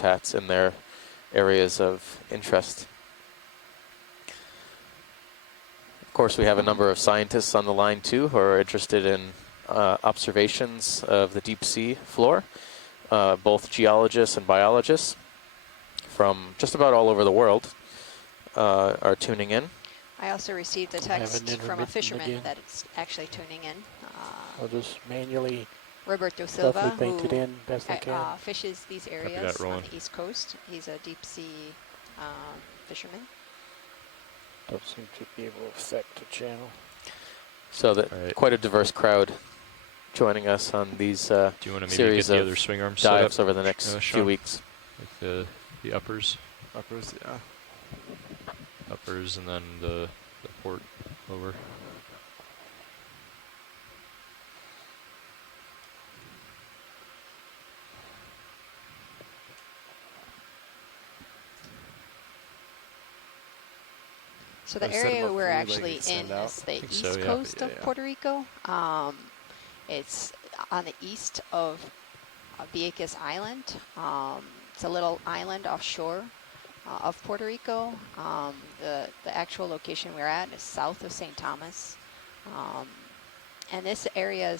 habitats in their areas of interest. Of course, we have a number of scientists on the line too who are interested in observations of the deep sea floor, both geologists and biologists from just about all over the world are tuning in. I also received a text from a fisherman that is actually tuning in. I'll just manually Roberto Silva, paint it in best I can. Fishes these areas on the East Coast. He's a deep sea fisherman. Don't seem to be able to affect the channel. So that quite a diverse crowd joining us on these Do you want to maybe series get the of other swing arms dives set up, over the next few weeks. Like the uppers. Uppers, yeah. Uppers and then the port lower. So the area we're actually in is the east coast of Puerto Rico. It's on the east of Vieques Island. It's a little island offshore of Puerto Rico. The actual location we're at is south of St. Thomas. And this area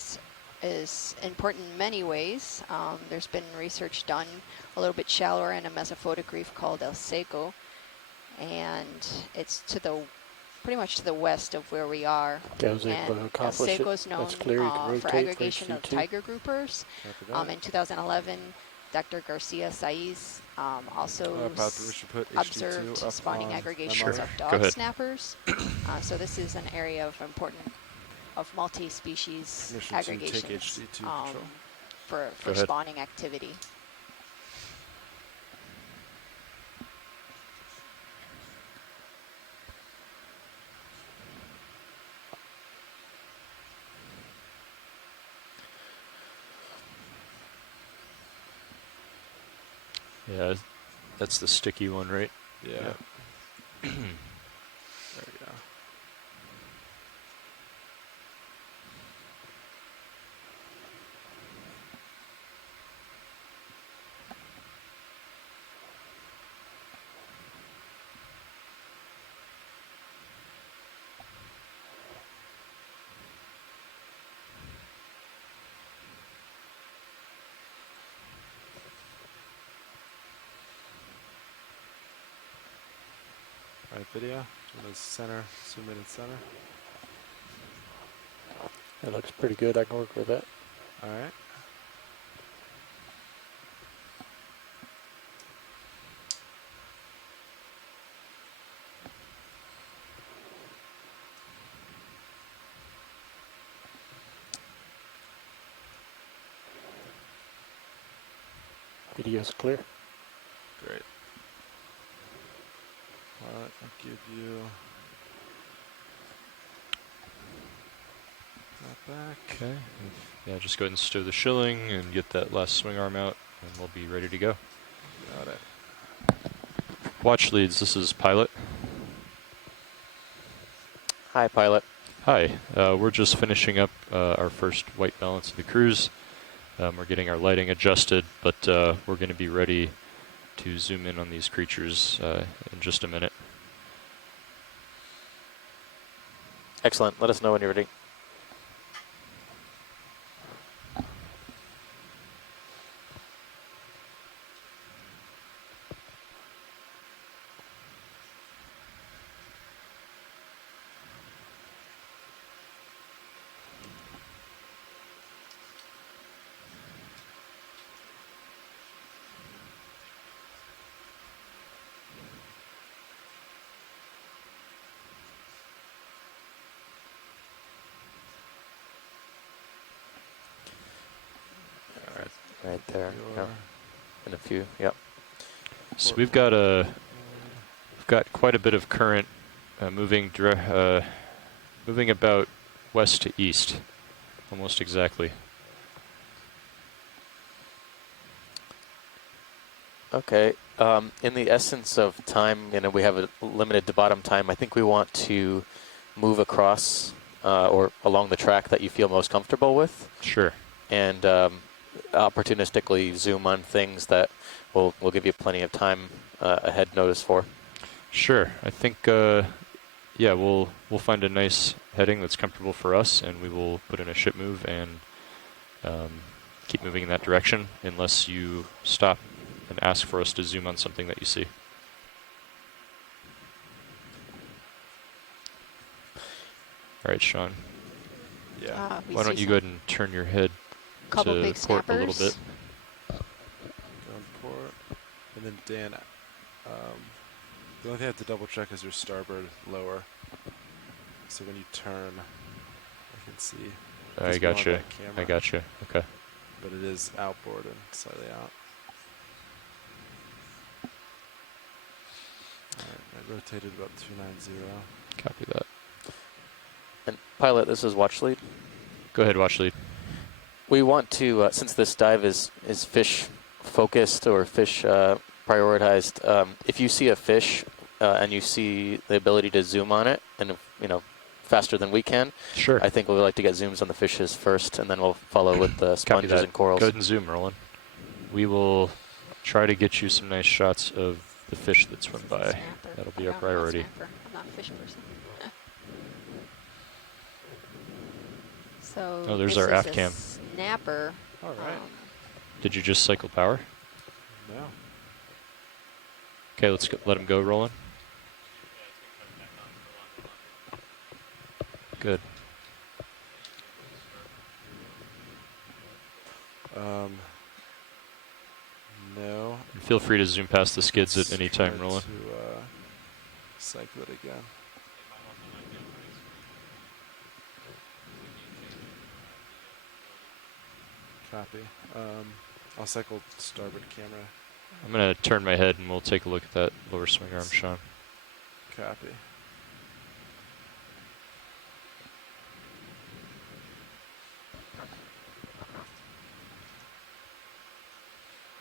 is important in many ways. There's been research done a little bit shallower in a mesophotic reef called El Seco. And it's to the pretty much to the west of where we are. And El Seco is known for aggregation of tiger groupers. In 2011, Dr. Garcia Saiz also observed spawning aggregations of dog snappers. So this is an area of important, of multi-species aggregations for spawning activity. Yeah, that's the sticky one, right? Yeah. Yep. There we go. Right, video. Center, zoom in and center. That looks pretty good. I can work with that. All right. Video's clear. Great. I'll give you that back. Okay. Yeah, just go ahead and stow the shilling and get that last swing arm out, and we'll be ready to go. Got it. Watch leads, this is Pilot. Hi, Pilot. Hi, we're just finishing up our first white balance of the cruise. We're getting our lighting adjusted, but we're going to be ready to zoom in on these creatures in just a minute. Excellent. Let us know when you're ready. Right there, yeah. And a few, yep. So we've got quite a bit of current moving about west to east, almost exactly. Okay. In the essence of time, we have a limited to bottom time. I think we want to move across or along the track that you feel most comfortable with. Sure. And opportunistically zoom on things that we'll give you plenty of time ahead notice for. Sure. I think, yeah, we'll find a nice heading that's comfortable for us, and we will put in a ship move and keep moving in that direction unless you stop and ask for us to zoom on something that you see. All right, Sean. Yeah. Why don't you go ahead and turn your head Couple to big port a little snappers. bit. Go on port. And then Dan, the only thing I have to double check is your starboard lower. So when you turn, I can see. I 'cause we don't have gotcha. that camera, I gotcha. Okay. But it is outboard and slightly out. Alright, I rotated about 290. Copy that. And pilot, this is watch lead. Go ahead, watch lead. We want to, since this dive is fish focused or fish prioritized, if you see a fish and you see the ability to zoom on it, and faster than we can, Sure. I think we'd like to get zooms on the fishes first, and then we'll follow with the Copy sponges that. and corals. Go ahead and zoom, Roland. We will try to get you some nice shots of the fish that swim by. Snapper. That'll be our No, not priority. snapper. I'm not a fish person. So Oh, there's this our is aft a cam. snapper. All right. Did you just cycle power? No. Okay, let's go, let him go, Roland. Good. No. And feel free to zoom past the skids at any time, Try Roland. to cycle it again. Copy. I'll cycle starboard camera. I'm going to turn my head and we'll take a look at that lower swing arm, Sean. Copy.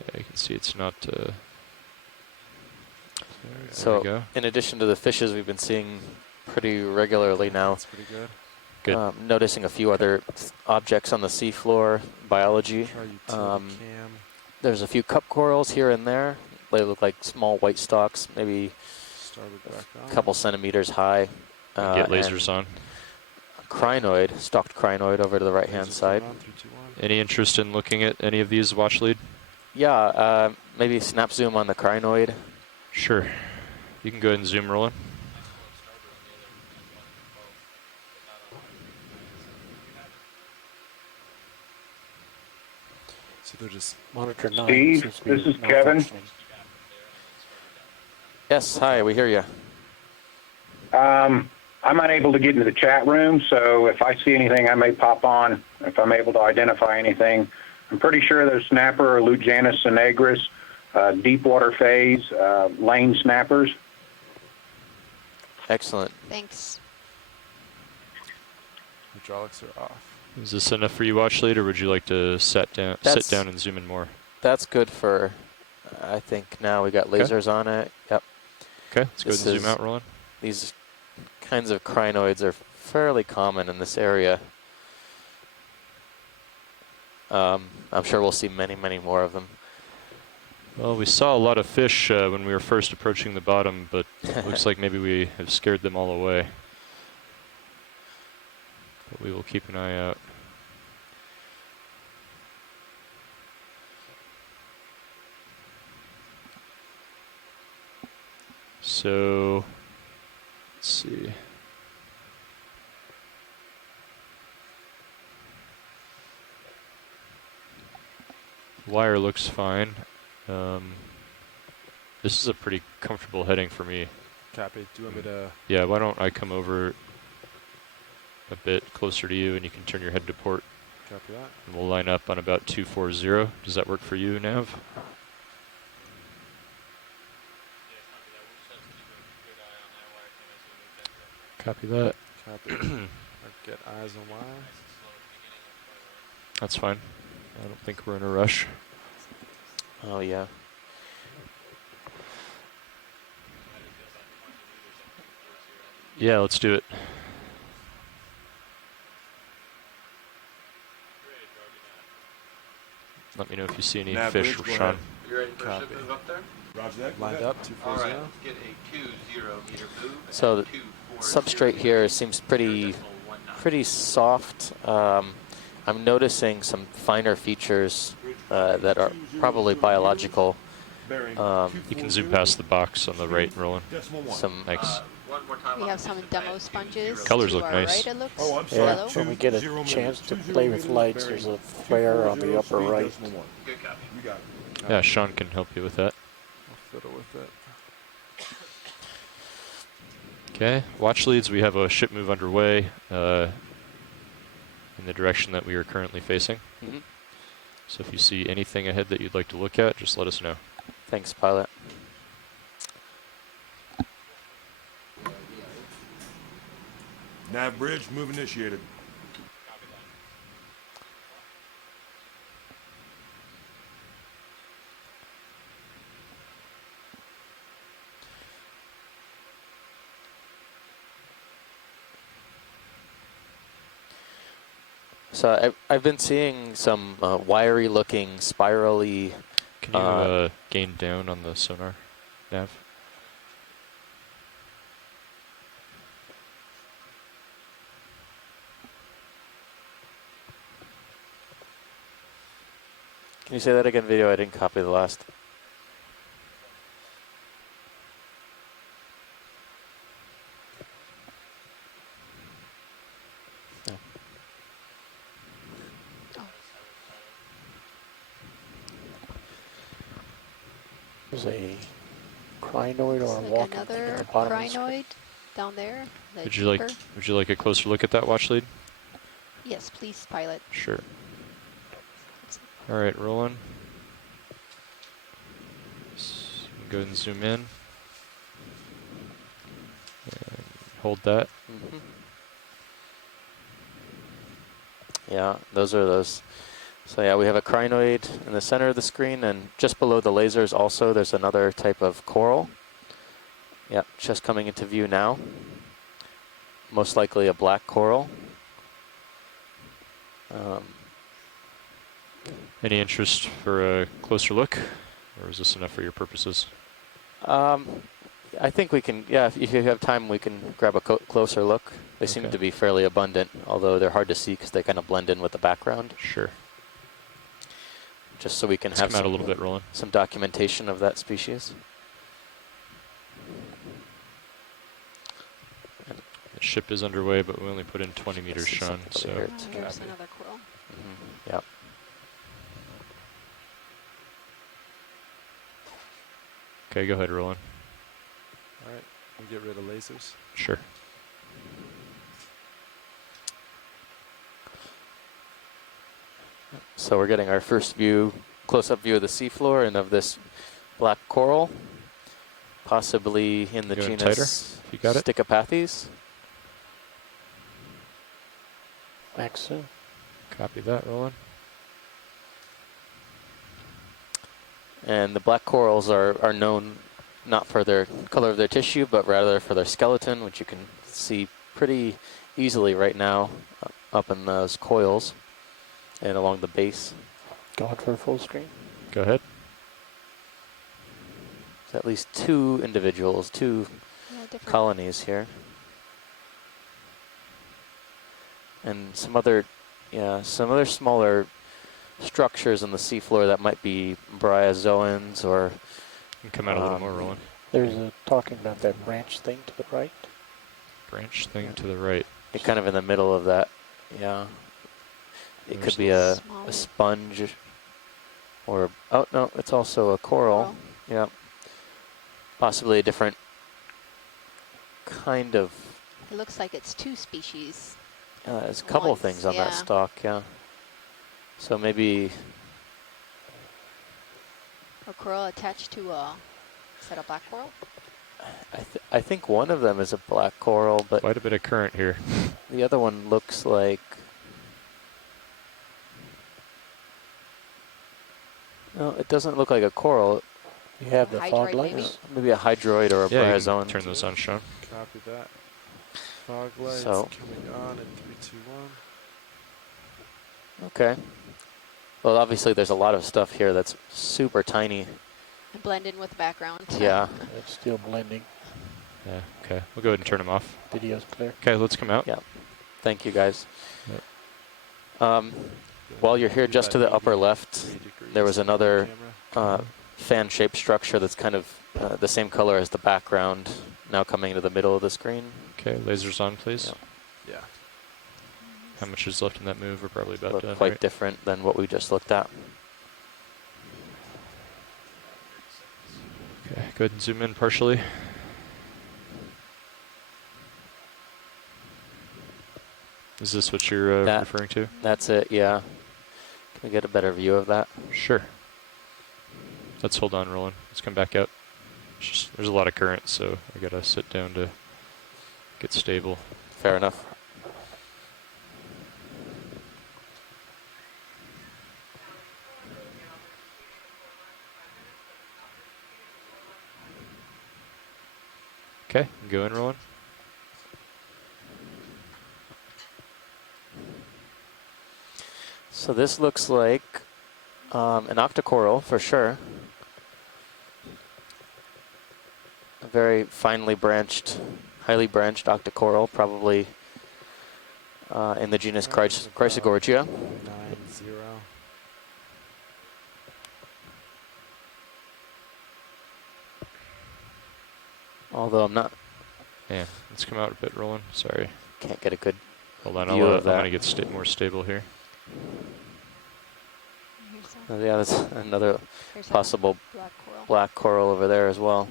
Yeah, you can see it's not... there we So, go. in addition to the fishes we've been seeing pretty regularly now, That's pretty good. Good. noticing a few other objects on the seafloor, biology. Try utility cam. There's a few cup corals here and there. They look like small white stalks, maybe Starboard back on. a couple centimeters high. Get lasers on. Crinoid, stalked crinoid over to the right-hand Lasers side. turned on, 3, 2, 1. Any interest in looking at any of these watch lead? Yeah, maybe snap zoom on the crinoid. Sure. You can go ahead and zoom, Roland. So they're just Monitor 9 Steve, seems to be this is Kevin. malfunctioning. Yes, hi, we hear you. I'm unable to get into the chat room, so if I see anything, I may pop on if I'm able to identify anything. I'm pretty sure there's snapper or Lujanus sinegris, deep water phase, lane snappers. Excellent. Thanks. hydraulics are off. Is this enough for you, watch lead, or would you like to sit down and zoom in more? That's good for, I think now we got lasers on it. Yep. Okay, let's go ahead This and is- zoom out, Roland. These kinds of crinoids are fairly common in this area. I'm sure we'll see many, many more of them. Well, we saw a lot of fish when we were first approaching the bottom, but looks like maybe we have scared them all away. But we will keep an eye out. So, let's see. Wire looks fine. This is a pretty comfortable heading for me. Copy. Do you want me to? Yeah, why don't I come over a bit closer to you and you can turn your head to port Copy that. and we'll line up on about 240. Does that work for you, Nav? Copy that. Copy. I'll get eyes on wire. That's fine. I don't think we're in a rush. Oh, yeah. Yeah, let's do it. Let me know if you see any Nav fish, bridge, go Sean. ahead. You ready for a Copy. ship move up there? Roger that. Lined up, 240. All right, let's get a 20 meter move. So the substrate here seems pretty soft. I'm noticing some finer features that are probably biological. You can zoom past the box on the right, Roland. Some Thanks. We have some demo sponges. Colors to look our nice. right, it looks Yeah, yellow. when we get a chance to play with lights, there's a flare on the upper right. Good copy. You got it. Yeah, Sean can help you with that. I'll fiddle with it. Okay, watch leads. We have a ship move underway in the direction that we are currently facing. Mhm. So if you see anything ahead that you'd like to look at, just let us know. Thanks, pilot. Nav bridge, move initiated. So I've been seeing some wiry looking, spirally. Can you gain down on the sonar, Nav? Can you say that again, video? I didn't copy the last. No. There's a crinoid or a Looks like walking thing at another the bottom of the screen. crinoid down there. the Would you deeper. like a closer look at that watch lead? Yes, please, pilot. Sure. All right, rolling. Go ahead and zoom in. And hold that. Mm-hmm. Yeah, those are those. So yeah, we have a crinoid in the center of the screen, and just below the lasers also there's another type of coral. Yep, just coming into view now. Most likely a black coral. Any interest for a closer look, or is this enough for your purposes? I think we can, yeah, if you have time, we can grab a closer look. They seem Okay. to be fairly abundant, although they're hard to see because they kind of blend in with the background. Sure. Just so we can Let's have come out a little bit, Roland. some documentation of that species. The ship is underway, but we only put in 20 meters, see Sean. something So over here. Oh, here's another coral. Mm-hmm. Yep. okay, go ahead, Roland. All right, we get rid of lasers. Sure. So we're getting our first view, close-up view of the seafloor and of this black coral, possibly in the Going genus tighter, if you got it. Stichopathes. Max soon. Copy that, Roland. And the black corals are known not for their color of their tissue, but rather for their skeleton, which you can see pretty easily right now up in those coils and along the base. Going for a full screen. Go ahead. There's at least two individuals, two Yeah, different. colonies here. And some other smaller structures in the seafloor that might be bryozoans or You can come out a little more, Roland. There's a talking about that branch thing to the right. Branch thing to the right. kind of in the middle of that. Yeah. It could be a sponge or, oh no, it's also a coral. Yeah. Possibly a different kind of, It looks like it's two species. there's a couple of Once, things on that yeah. stalk, yeah. So maybe, A coral attached to a, is that a black coral? I think one of them is a black coral, but Quite a bit of current here. the other one looks like, no, it doesn't look like a coral. You have the Hydroid, fog maybe? lights. Maybe a hydroid or a Yeah, you bryozoan. can turn those on, Sean. Copy that. Fog lights So- coming on in 3, 2, 1. Okay. Well, obviously there's a lot of stuff here that's super tiny. Blend in with the background. Yeah. It's still blending. Yeah, okay. We'll go ahead and turn them off. Video's clear. Okay, let's come out. Yeah. Thank you, guys. Yep. While you're here, just to the upper left, 83 degrees there was on the another camera. fan-shaped structure that's kind of the same color as the background, now coming into the middle of the screen. Okay, lasers on, please. Yeah. Yeah. How much is left in that move? We're probably about Look done, quite right? different than what we just looked at. Okay, go ahead and zoom in partially. Is this what you're referring to? That's it, yeah. Can we get a better view of that? Sure. Let's hold on, Roland. Let's come back up. There's a lot of current, so I gotta sit down to get stable. Fair enough. Okay, go in, Roland. So this looks like an Octa Coral for sure. A very finely branched, highly branched Octa Coral, probably in the genus Chrysogorgia. 9-0. Although I'm not, Yeah, let's come out a bit, Roland. Sorry. can't get a good Hold on, view of I'm that. gonna get more stable here. Yeah, that's another There's a possible black coral. black coral over there as well.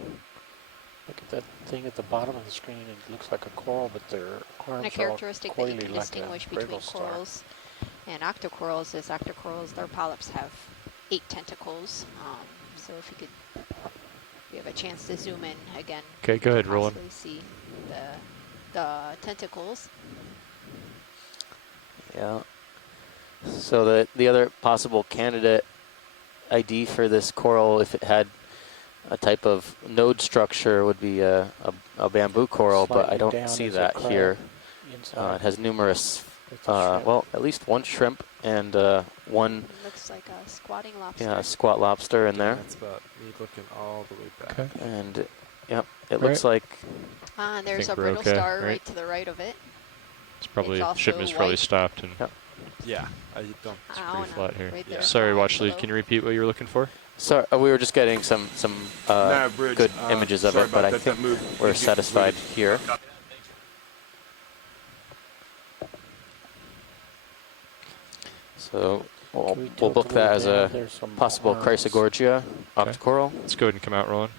Look at that thing at the bottom of the screen. It looks like a coral, but their arms And a are characteristic that you coily can like distinguish a between Brego star. corals and octocorals is octocorals, their polyps have 8 tentacles. So if you have a chance to zoom in again, Okay, go ahead, Roland. possibly see the tentacles. Yeah. So the other possible candidate ID for this coral, if it had a type of node structure, would be a bamboo coral, but I Slightly don't down see is a that crab here. inside. It has numerous, It's a shrimp. well, at least one shrimp and one It looks like a squatting lobster. squat lobster in there. That's about me looking all the way back. Okay. And yep, it looks like And there's a think we're brittle okay, star right? right to the right of it. It's probably, also shipment's probably white. stopped and Yep. Yeah, I don't. it's Oh, pretty no, flat here. right Yeah. there. Sorry, Watch Lead, Below. can you repeat what you were looking for? so. We were just getting some No, Bridge, good images of sorry it, but about I that, that think move we're did get satisfied completed. here. So we'll Can we we'll tilt book a that little as down? a There's some possible arms. Chrysogorgia Okay. octocoral. Let's go ahead and come out, Roland.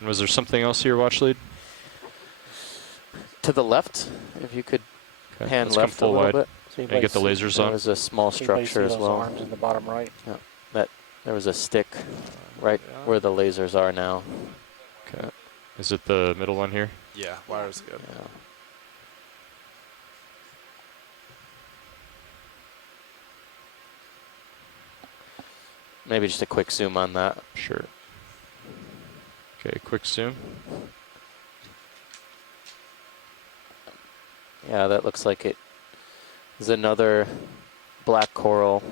And was there something else here, Watch Lead? To the left, if you could Okay, pan let's come left a full little wide. bit. Does And anybody get the see- lasers There on. was a small does anybody structure see as those well. arms in the bottom right? There was a stick right Yeah. where the lasers are now. Okay. Is it the middle one here? Yeah, wire's good. Yeah. Maybe just a quick zoom on that. Sure. Okay, quick zoom. Yeah, that looks like it is another black coral.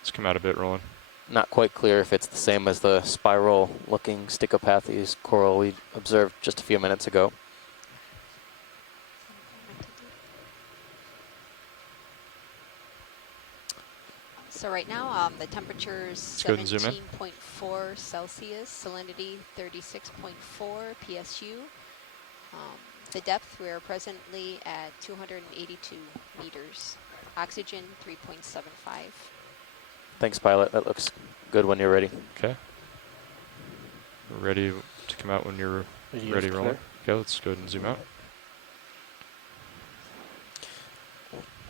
Let's come out a bit, Roland. Not quite clear if it's the same as the spiral-looking Stichopathes coral we observed just a few minutes ago. So right now, the temperature is go ahead and zoom in. 17.4 Celsius, salinity 36.4 PSU. The depth, we are presently at 282 meters. Oxygen 3.75. Thanks, pilot. That looks good when you're ready. Okay. We're ready to come out when you're Video's ready, clear. Roland. Okay, let's go ahead and zoom out.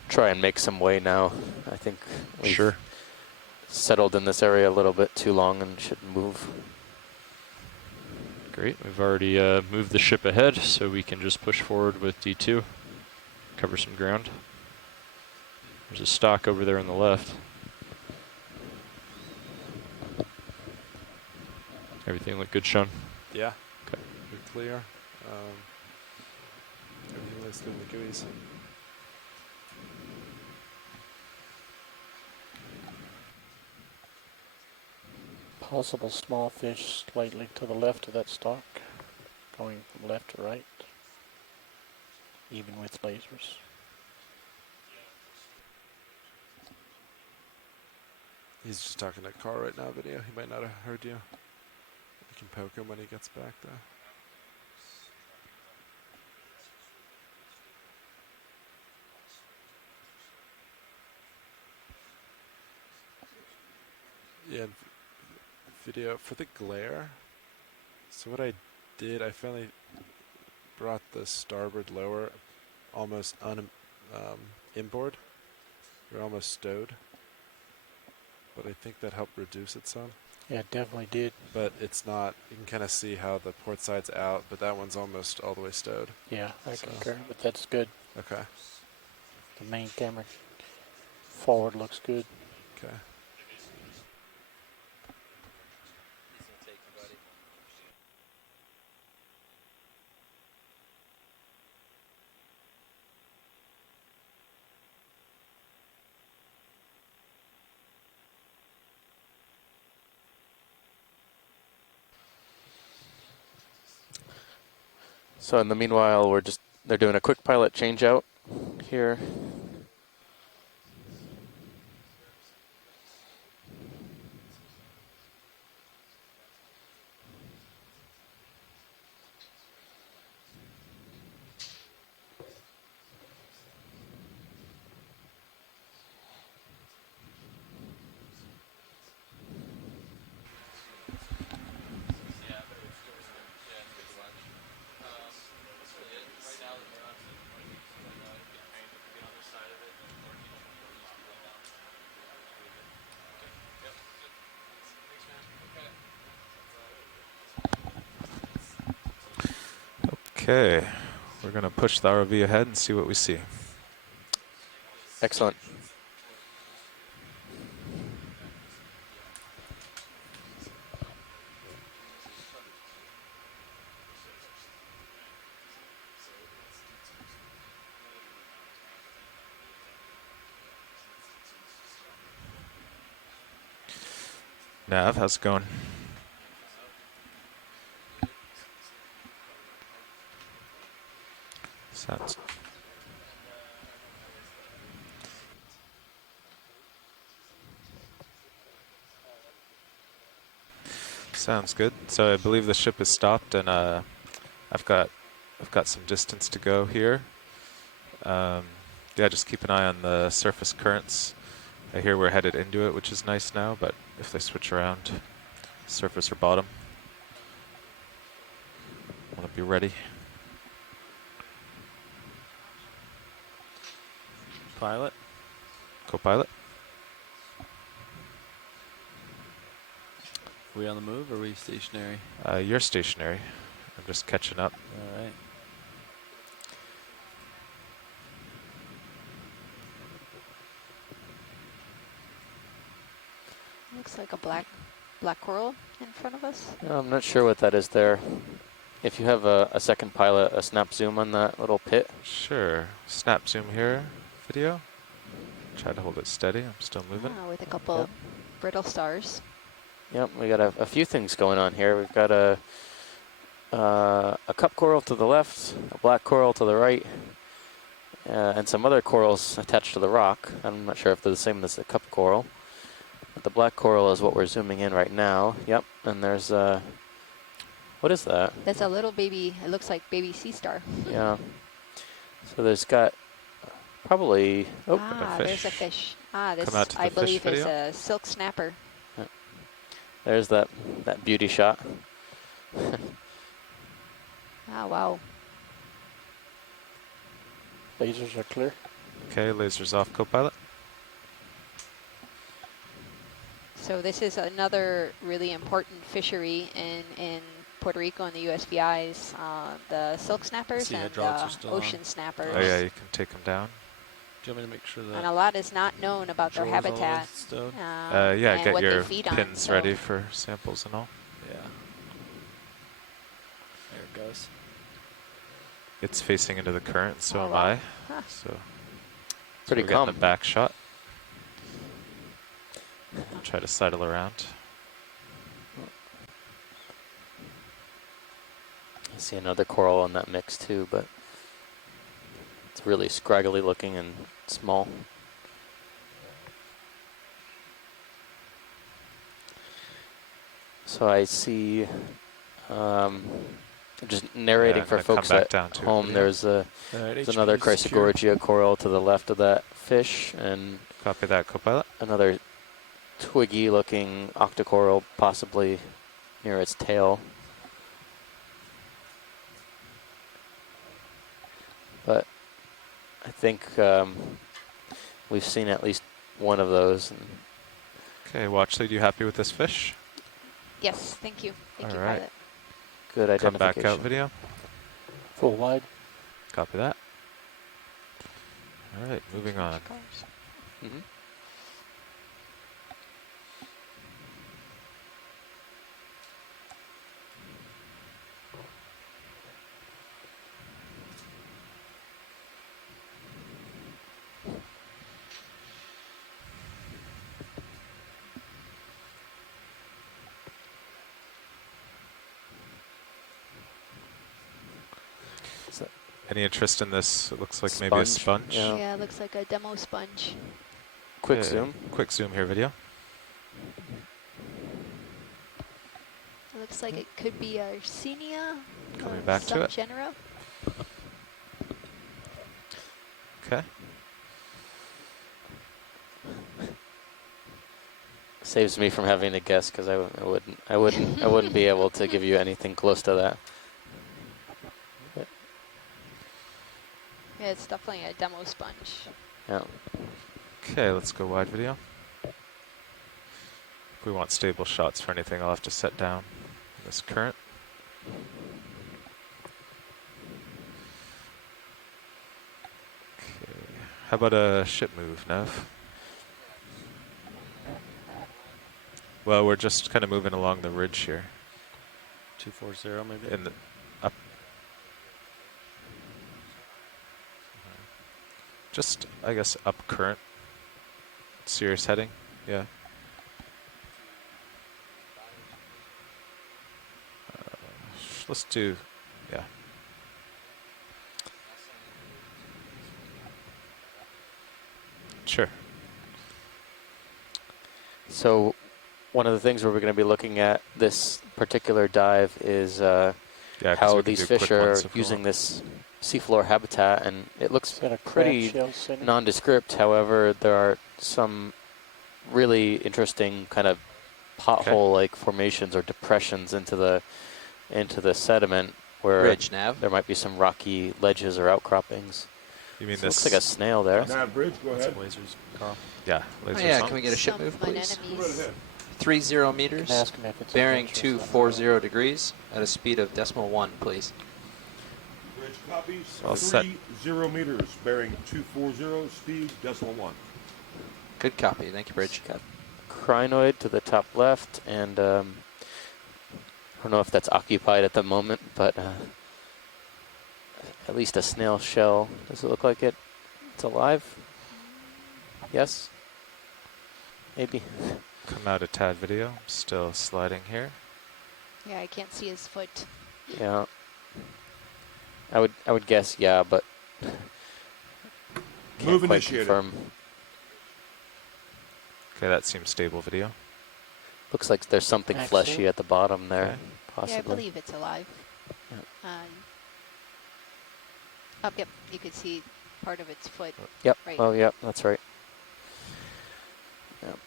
Try and make some way now. I think we've Sure. settled in this area a little bit too long and should move. Great. We've already moved the ship ahead, so we can just push forward with D2, cover some ground. There's a stock over there on the left. Everything look good, Sean? Yeah. Okay. You're clear. Everything looks good in the GUIs. Possible small fish slightly to the left of that stock, going from left to right, even with lasers. He's just talking to Carl right now, video. He might not have heard you. You can poke him when he gets back, though. Yeah, and video for the glare. So what I did, I finally brought the starboard lower almost inboard. We're almost stowed. But I think that helped reduce it some. Yeah, it definitely did. But it's not, you can kind of see how the port side's out, but that one's almost all the way stowed. Yeah, I concur, but that's good. Okay. The main camera forward looks good. Okay. So in the meanwhile, they're doing a quick pilot change out here. Okay, we're going to push the ROV ahead and see what we see. Excellent. Nav, how's it going? Sounds good. So I believe the ship is stopped, and I've got some distance to go here. Yeah, just keep an eye on the surface currents. I hear we're headed into it, which is nice now, but if they switch around, surface or bottom, want to be ready. Pilot. Co-pilot. Are we on the move or are we stationary? You're stationary. I'm just catching up. All right. Looks like a black coral in front of us. I'm not sure what that is there. If you have a second pilot, a snap zoom on that little pit. Sure. Snap zoom here, video. Try to hold it steady. I'm still moving. With a couple brittle stars. Yep, we got a few things going on here. We've got a cup coral to the left, a black coral to the right, and some other corals attached to the rock. I'm not sure if they're the same as the cup coral. But the black coral is what we're zooming in right now. Yep, and there's what is that? That's a little baby, it looks like baby sea star. Yeah. So there's got probably, there's a fish. This I believe is a silk snapper. There's that beauty shot. Wow. Lasers are clear. Okay, lasers off, co-pilot. So this is another really important fishery in Puerto Rico and the USVIs, the silk snappers and the ocean snappers. Oh yeah, you can take them down. Do you want me to make sure that? And a lot is not known about their habitat. Yeah, get what your they feed pins on, ready for samples and all. Yeah. There it goes. It's facing into the current, so Oh, am wow. I. Huh. So Pretty we're getting calm. the back shot. Try to sidle around. I see another coral in that mix too, but it's really scraggly looking and small. So I see, just narrating I'm for gonna come folks back at down to it, home, yeah. there's another Chrysogorgia coral to the left of that fish, and Copy that, Copilot. another twiggy looking Octa Coral possibly near its tail. But I think we've seen at least one of those. And Okay, watch lead, you happy with this fish? Yes, thank you. Thank you, All right. pilot. good Come identification. back out video. Full wide. Copy that. All right, moving on. Mhm. Any interest in this? It looks like maybe a Sponge, sponge. yeah. Yeah, it looks like a demo sponge. Quick Okay, zoom. Quick zoom here, video. It looks like it could be Arsenia Coming or back to some it. genera. Okay. Saves me from having to guess because I wouldn't be able to give you anything close to that. Yeah, it's definitely a demo sponge. Yeah. Okay, let's go wide video. If we want stable shots for anything, I'll have to set down this current. Okay. How about a ship move, Nev? Well, we're just kind of moving along the ridge here. 240 maybe. In the up. Just, I guess, up current. Serious heading, yeah. Let's do, yeah. Sure. So one of the things where we're going to be looking at this particular dive is Yeah, 'cause how we can these do fish quick are ones if we using want. this seafloor habitat, and it looks It's got a crab pretty shell center. nondescript. However, there are some really interesting kind of pothole-like formations or depressions into the sediment where Bridge nav. there might be some rocky ledges or outcroppings. You mean So it this? looks like a snail there. Nav bridge, go ahead. Lasers, Carl. Yeah, Oh lasers yeah, on. can we get a ship Some move, please? Go right anemones. ahead. 30 meters, Ask him if it's bearing adventurous. 240 degrees at a speed of .1, please. Bridge copies. All set. 30 meters, bearing 240, speed .1. Good copy. Thank you, Bridge. Got crinoid to the top left, and I don't know if that's occupied at the moment, but at least a snail shell. Does it look like it's alive? Yes? Maybe. Come out a tad video. Still sliding here. Yeah, I can't see his foot. Yeah. I would guess yeah, but can't Move quite initiated. confirm. Okay, that seems stable video. Looks like there's something Axel? fleshy at the bottom there, Okay. possibly. Yeah, I believe it's alive. Yeah. Oh, yep, you could see part of its foot. Yep. Right. Oh, yep. That's right. Yep.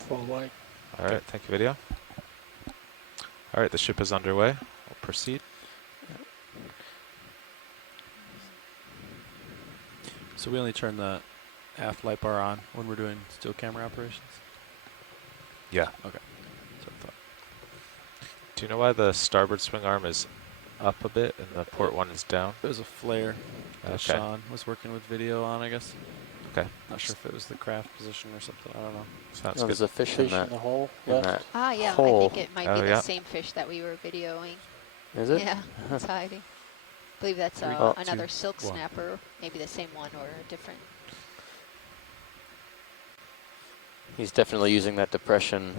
Full wide. All right, thank you, video. All right, the ship is underway. We'll proceed. So we only turn the aft light bar on when we're doing still camera operations? Yeah. Okay. So I thought. Do you know why the starboard swing arm is up a bit and the port one is down? It was a flare that Okay. Sean was working with video on, I guess. Okay. Not sure if it was the craft position or something. I don't know. Sounds No, there's good. a fish in Fish that. in the hole In left. that Ah, yeah, hole. I think it might Oh, be the yeah. same fish that we were videoing. Is it? Yeah, it's hiding. I believe that's Oh, another 2, silk 1. snapper, maybe the same one or a different. He's definitely using that depression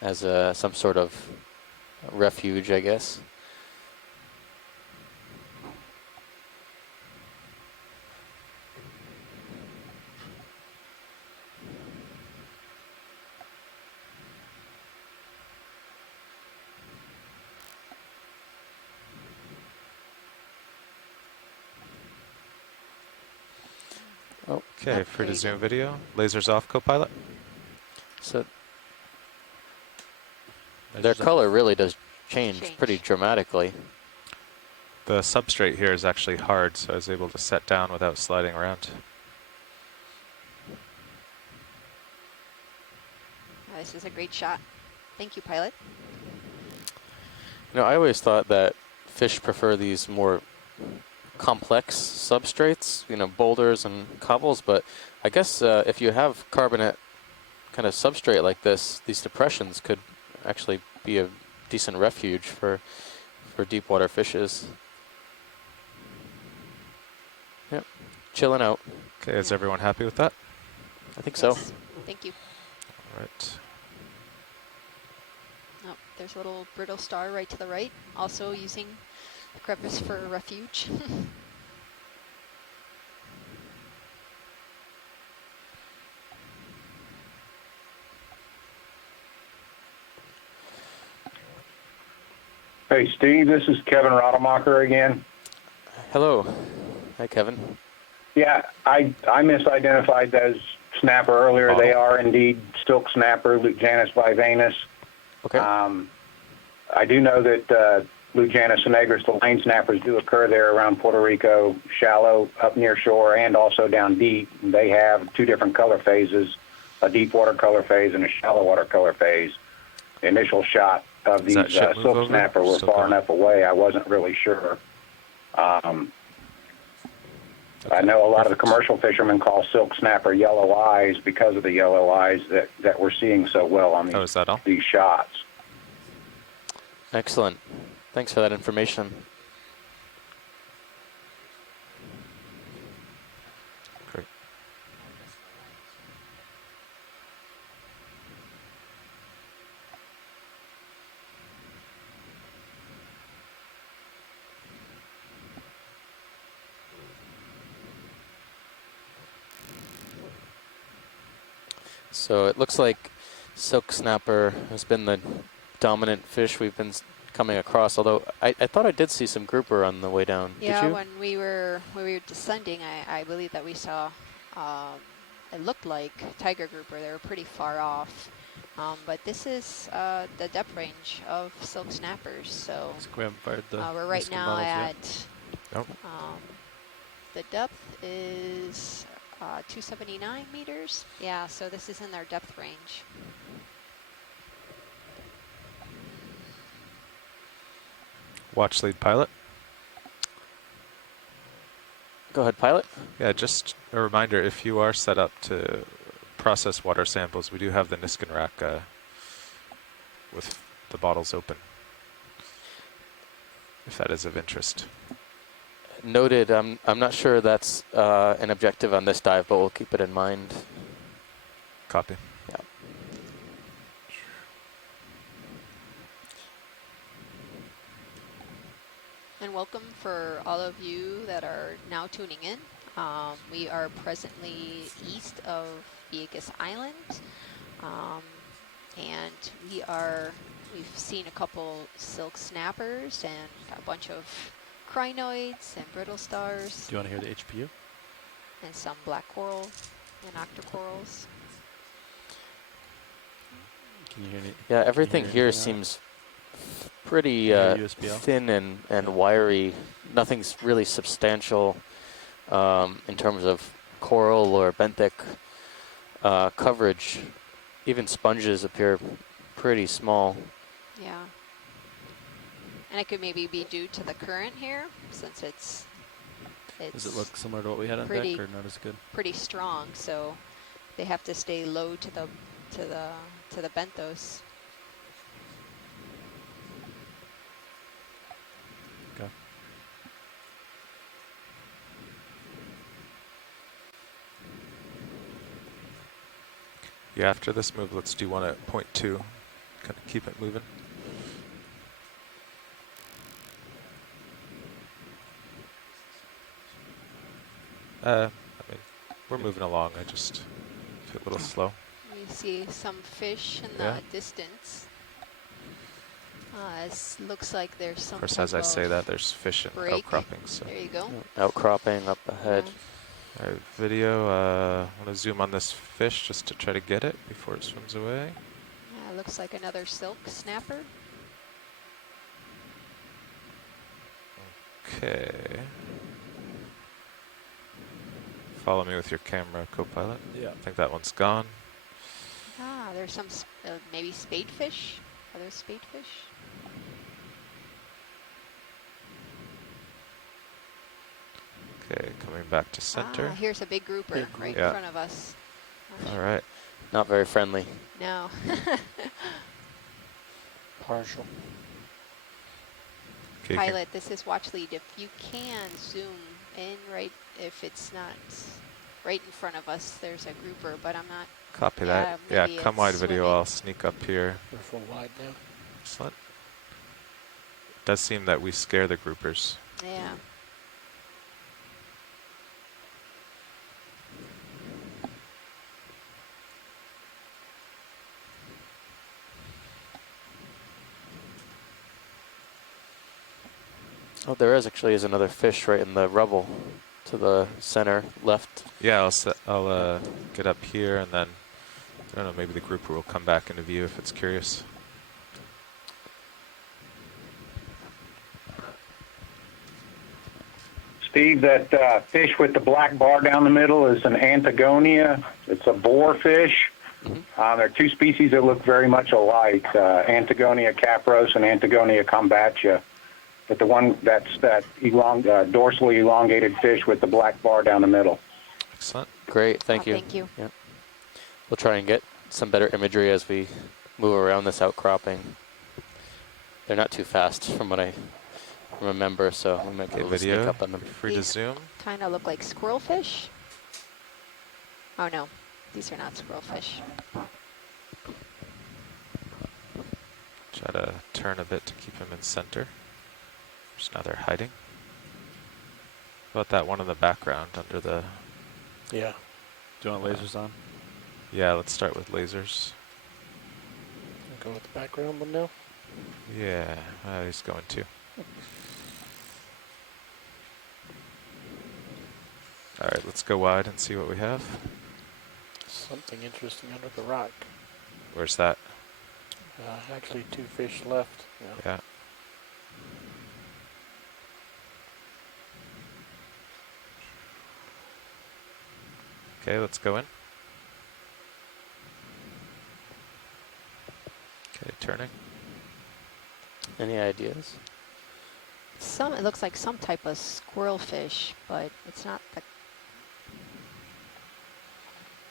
as some sort of refuge, I guess. Okay, free to zoom video. Lasers off, co-pilot. So their color really does change pretty dramatically. The substrate here is actually hard, so I was able to set down without sliding around. This is a great shot. Thank you, pilot. You know, I always thought that fish prefer these more complex substrates, you know, boulders and cobbles, but I guess if you have carbonate kind of substrate like this, these depressions could actually be a decent refuge for deep water fishes. Yep, chilling out. Okay, is everyone happy with that? I think so. Thank you. All right. Oh, there's a little brittle star right to the right, also using the crevice for refuge. Hey, Steve, this is Kevin Rademacher again. Hello. Hi, Kevin. Yeah, I misidentified those snapper earlier. They are indeed silk snapper, Lujanus bivanus. Okay. I do know that Lujanus onagris, the lane snappers, do occur there around Puerto Rico, shallow, up near shore, and also down deep. They have two different color phases, a deep water color phase and a shallow water color phase. The initial shot of these silk snapper were far enough away, I wasn't really sure. I know a lot of the commercial fishermen call silk snapper yellow eyes because of the yellow eyes that we're seeing so well on these shots. Excellent. Thanks for that information. Great. So it looks like silk snapper has been the dominant fish we've been coming across, although I thought I did see some grouper on the way down. Yeah, did you? when we were descending, I believe that we saw, it looked like tiger grouper. They were pretty far off. But this is the depth range of silk snappers. So we're right now at, the depth is 279 meters. Yeah, so this is in their depth range. Watch lead pilot. Go ahead, pilot. Yeah, just a reminder, if you are set up to process water samples, we do have the Niskin rack with the bottles open, if that is of interest. Noted. I'm not sure that's an objective on this dive, but we'll keep it in mind. Copy. Yeah. And welcome for all of you that are now tuning in. We are presently east of Vieques Island, and we've seen a couple silk snappers and a bunch of crinoids and brittle stars. Do you want to hear the HPU? And some black coral and octa corals. Can you hear me? Yeah, everything here seems pretty thin and wiry. Nothing's really substantial in terms of coral or benthic coverage. Even sponges appear pretty small. Yeah. And it could maybe be due to the current here, since it's does it look similar to what we had on deck, or not as good? Pretty strong, so they have to stay low to the benthos. Okay. Yeah, after this move, let's do one at 0.2. Kind of keep it moving. I mean, we're moving along. I just feel a little slow. We see some fish in the distance. It looks like there's some. Of course, as I say that, there's fish and break. outcroppings. So. There you go. Outcropping up ahead. Yeah. All right, video. I want to zoom on this fish just to try to get it before it swims away. Yeah, looks like another silk snapper. Okay. Follow me with your camera, co-pilot. Yeah. I think that one's gone. Ah, there's some maybe spadefish. Are there spadefish? Okay, coming back to center. Ah, here's a big grouper right in front of us. All right. Not very friendly. No. Partial. Okay, Pilot, this is watch lead. If you can zoom in right, if it's not right in front of us, there's a grouper, but I'm not. Copy that. Yeah, come wide video. Swimming. I'll sneak up here. We're full wide now. Excellent. It does seem that we scare the groupers. Yeah. Oh, there is another fish right in the rubble to the center left. Yeah, I'll get up here and then, I don't know, maybe the grouper will come back into view if it's curious. Steve, that fish with the black bar down the middle is an Antigonia. It's a boar fish. There are two species that look very much alike, Antigonia capros and Antigonia combatia. But the one that's that dorsally elongated fish with the black bar down the middle. Excellent. Great, thank you. Thank you. Yep. We'll try and get some better imagery as we move around this outcropping. They're not too fast from what I remember, so we might get able to sneak up on them. Free to zoom. Kind of look like squirrelfish. Oh no, these are not squirrelfish. Try to turn a bit to keep him in center. Just now they're hiding. How about that one in the background under the... Yeah. Do you want lasers on? Yeah, let's start with lasers. Go with the background one now. Yeah, he's going to. All right, let's go wide and see what we have. Something interesting under the rock. Where's that? Actually, two fish left. Yeah. Okay, let's go in. Okay, turning. Any ideas? It looks like some type of squirrelfish, but it's not the.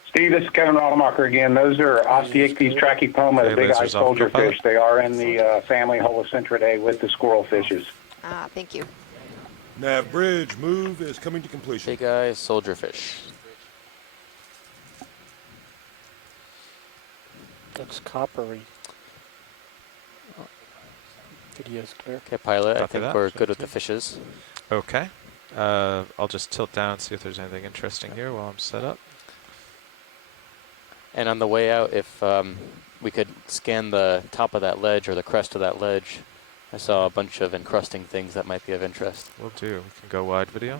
Steve, this is Kevin Rademacher again. Those are Osteichthyes trachypoma, the big eye soldier fish. They are in the family Holocentridae with the squirrel fishes. Ah, thank you. Nav bridge move is coming to completion. Big eye soldier fish. Looks coppery. Video's clear. Okay, pilot, I Copy think that. we're good with the fishes. Okay. I'll just tilt down, see if there's anything interesting here while I'm set up. And on the way out, if we could scan the top of that ledge or the crest of that ledge, I saw a bunch of encrusting things that might be of interest. Will do. We can go wide video.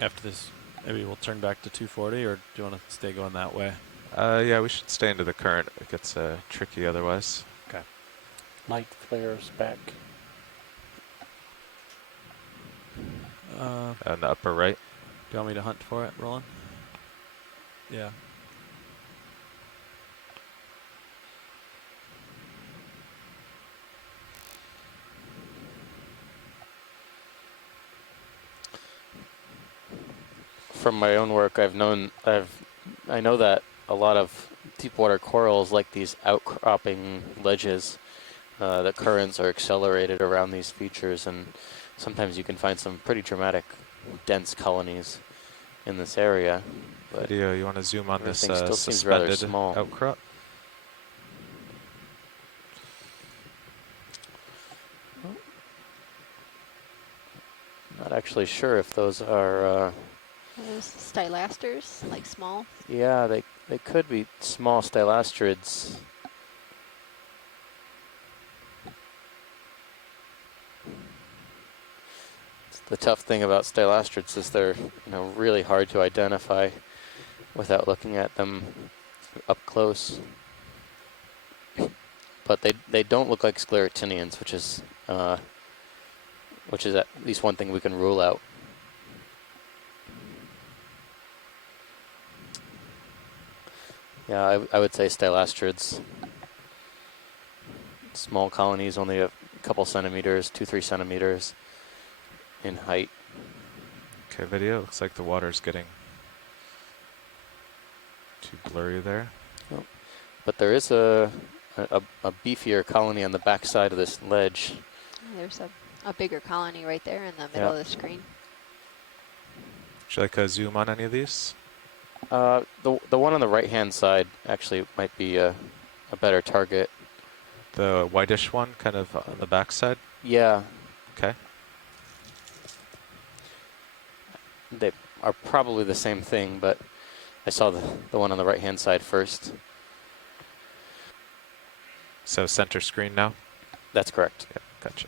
After this, maybe we'll turn back to 240, or do you want to stay going that way? Yeah, we should stay into the current. It gets tricky otherwise. Okay. Light flares back. In the upper right. Do you want me to hunt for it, Roland? Yeah. From my own work, I know that a lot of deep water corals like these outcropping ledges. The currents are accelerated around these features, and sometimes you can find some pretty dramatic, dense colonies in this area. But Video, you want to zoom on this still seems rather suspended small. outcrop? Not actually sure if those are. Those stylasters, like small. Yeah, they could be small stylastrids. The tough thing about stylastrids is they're really hard to identify without looking at them up close. But they don't look like scleractinians, which is at least one thing we can rule out. Yeah, I would say stylastrids. Small colonies, only a couple centimeters, 2-3 centimeters in height. Okay, video. Looks like the water's getting too blurry there. Oh. But there is a beefier colony on the back side of this ledge. There's a bigger colony right there in the middle of the screen. Would you like a zoom on any of these? The one on the right-hand side actually might be a better target. The whitish one, kind of on the back side? Yeah. Okay. They are probably the same thing, but I saw the one on the right-hand side first. So center screen now? That's correct. Yeah, gotcha.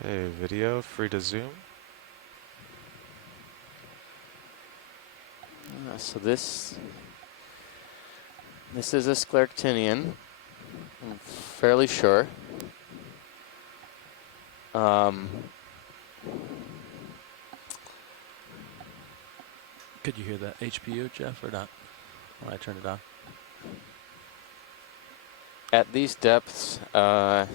Okay, video, free to zoom. So this is a scleractinian, I'm fairly sure. Could you hear that HPU, Jeff, or not? When I turned it on. At these depths, there's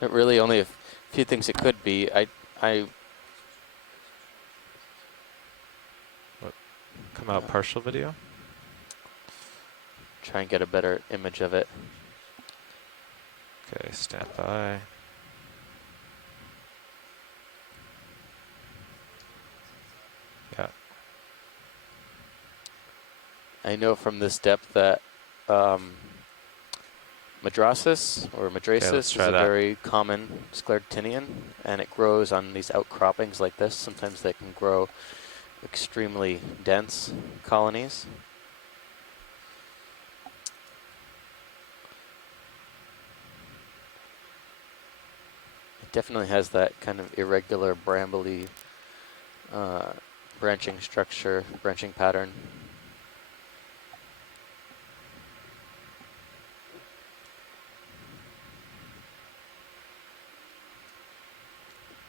really only a few things it could be. Come out partial video. Try and get a better image of it. Okay, stand by. Yeah. I know from this depth that madrasis or madrasis is a very common scleractinian, and it grows on these outcroppings like this. Sometimes they can grow extremely dense colonies. It definitely has that kind of irregular brambly branching structure, branching pattern.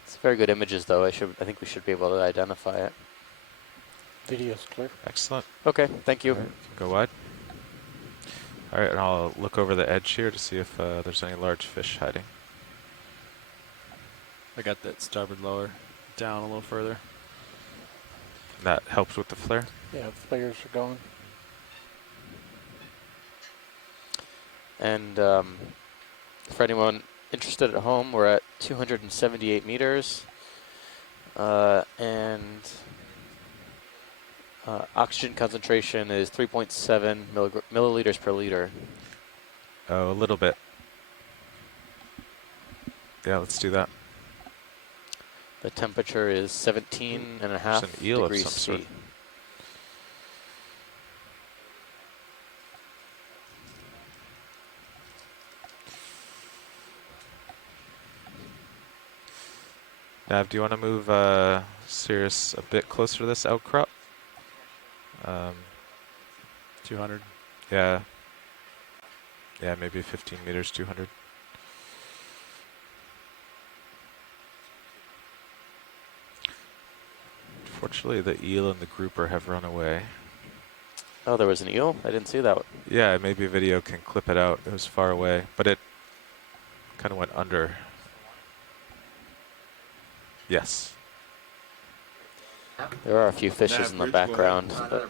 It's very good images, though. I think we should be able to identify it. Video's clear. Excellent. Okay, thank you. Right, go wide. All right, and I'll look over the edge here to see if there's any large fish hiding. I got that starboard lower down a little further. That helps with the flare? Yeah, flares are going. And for anyone interested at home, we're at 278 meters. And oxygen concentration is 3.7 milliliters per liter. Oh, a little bit. Yeah, let's do that. The temperature is 17 and a half There's an eel of degrees some C. sort. Nav, do you want to move Sirius a bit closer to this outcrop? 200. Yeah. Yeah, maybe 15 meters, 200. Fortunately, the eel and the grouper have run away. Oh, there was an eel? I didn't see that one. Yeah, maybe video can clip it out. It was far away, but it kind of went under. Yes. There are a few fishes in the background, but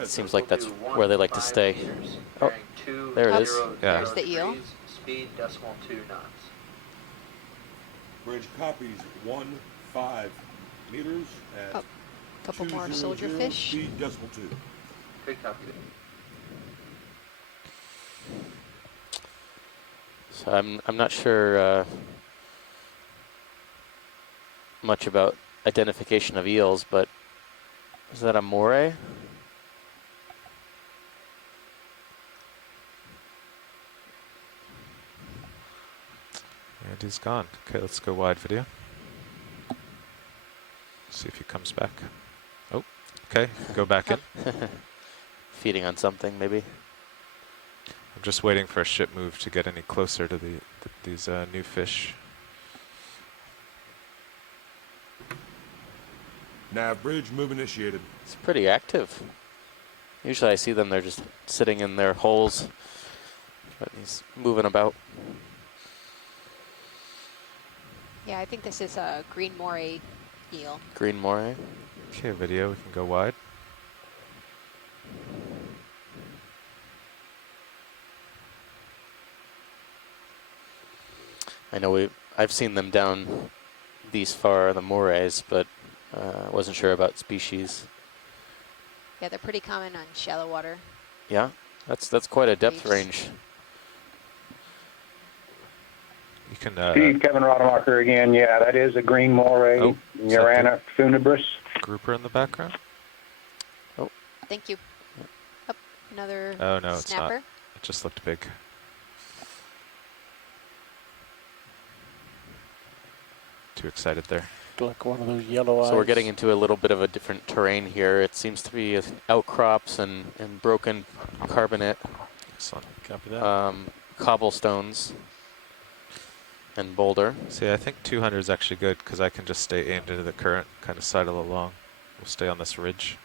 it seems like that's where they like to stay. Oh, there it is. Yeah. There's the eel. Speed .2 knots. Bridge copies 1.5 meters at Oh, couple more 200 soldier fish. speed .2. Good copy. So I'm not sure much about identification of eels, but is that a moray? And he's gone. Okay, let's go wide video. See if he comes back. Oh, okay, go back in. Feeding on something, maybe. I'm just waiting for a ship move to get any closer to these new fish. Nav bridge move initiated. It's pretty active. Usually I see them, they're just sitting in their holes, but he's moving about. Yeah, I think this is a green moray eel. Green moray. Okay, video, we can go wide. I know I've seen them down these far, the morays, but wasn't sure about species. Yeah, they're pretty common on shallow water. Yeah, that's quite a depth Reefs. range. You can. Steve, Kevin Rademacher again. Yeah, that is a green moray, Oh, Urana funebris. Grouper in the background? Thank you. Up, another Oh no, it's not. snapper. It just looked big. Too excited there. Like one of those yellow eyes. So we're getting into a little bit of a different terrain here. It seems to be outcrops and broken carbonate, Excellent. Copy that. cobblestones, and boulder. See, I think 200 is actually good because I can just stay aimed into the current, kind of sidle along. We'll stay on this ridge.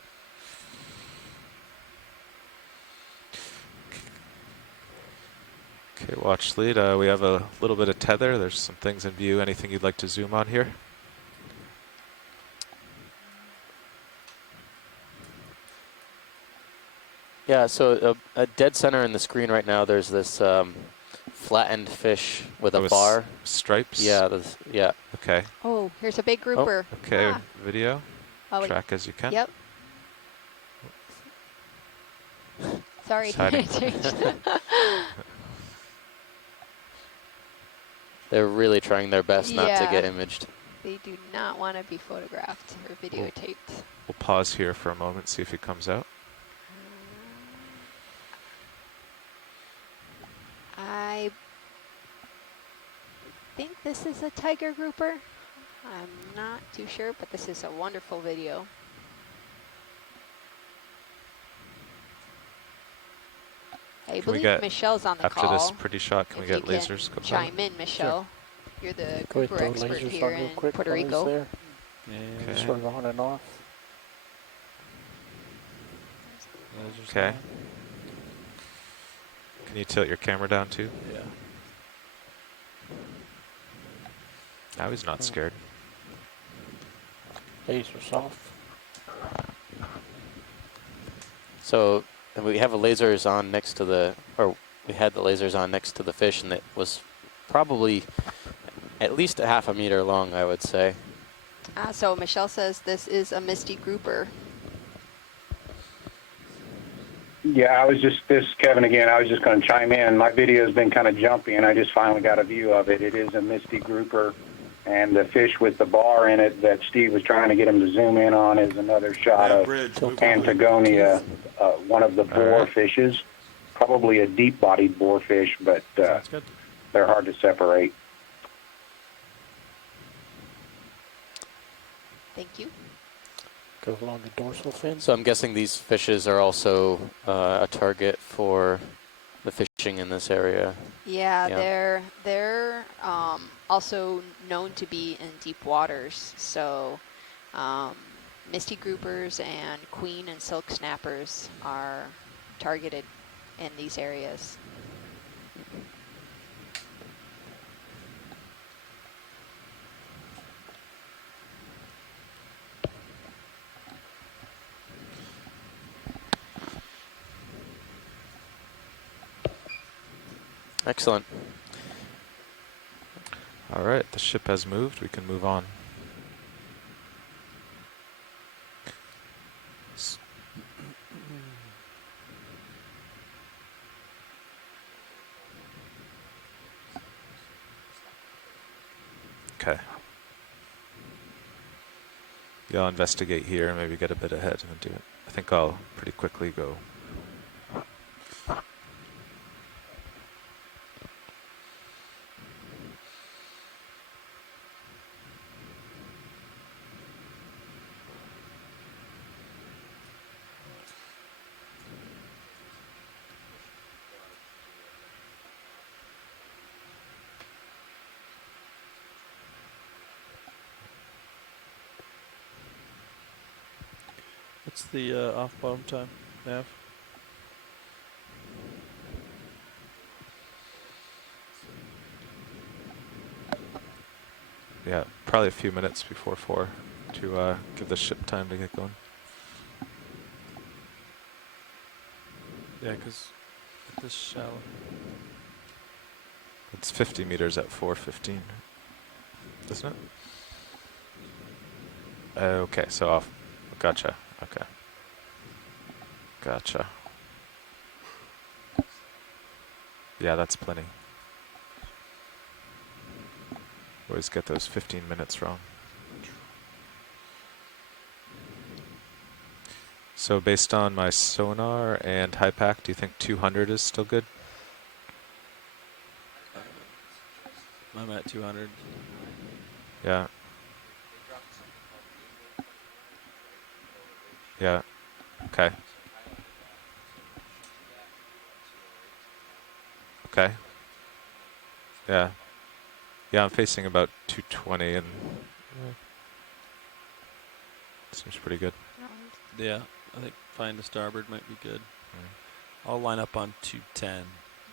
Okay, watch lead. We have a little bit of tether. There's some things in view. Anything you'd like to zoom on here? Yeah, so a dead center in the screen right now, there's this flattened fish with a bar. Stripes? Yeah, yeah. Okay. Oh, here's a big grouper. Okay, Ah. video. Oh, wait. Track as you can. Yep. Sorry. It's hiding. They're really trying their best not to Yeah. get imaged. They do not want to be photographed or videotaped. We'll pause here for a moment, see if he comes out. I think this is a tiger grouper. I'm not too sure, but this is a wonderful video. I Can we believe get, Michelle's on the after call. this pretty shot, can we If get you lasers? can chime in, Michelle. You're the Go ahead, grouper throw expert lasers here on real in quick Puerto while he's Rico. there. Yeah. Okay. Sort of on and off. Okay. Can you tilt your camera down too? Yeah. Now he's not scared. Lasers off. So we have the lasers on next to the, or we had the lasers on next to the fish, and it was probably at least a half a meter long, I would say. So Michelle says this is a misty grouper. Yeah, Kevin again, I was just going to chime in. My video's been kind of jumpy, and I just finally got a view of it. It is a misty grouper, and the fish with the bar in it that Steve was trying to get him to zoom in on is another shot of Antigonia, one of the boar fishes. Probably a deep-bodied boarfish, but Sounds good. they're hard to separate. Thank you. Go along the dorsal fin. So I'm guessing these fishes are also a target for the fish fishing in this area. Yeah, they're also known to be in deep waters. So misty groupers and queen and silk snappers are targeted in these areas. Excellent. All right, the ship has moved. We can move on. Okay. Yeah, I'll investigate here and maybe get a bit ahead and do it. I think I'll pretty quickly go. What's the off bottom time, Nav? Yeah, probably a few minutes before 4 to give the ship time to get going. Yeah, because at this shallow. It's 50 meters at 4:15, isn't it? Okay, so off. Gotcha. Okay. Gotcha. Yeah, that's plenty. Always get those 15 minutes wrong. So based on my sonar and high pack, do you think 200 is still good? I'm at 200. Yeah. Yeah. Okay. Okay. Yeah. Yeah, I'm facing about 220 and seems pretty good. Yeah, I think flying to starboard might be good. I'll line up on 210.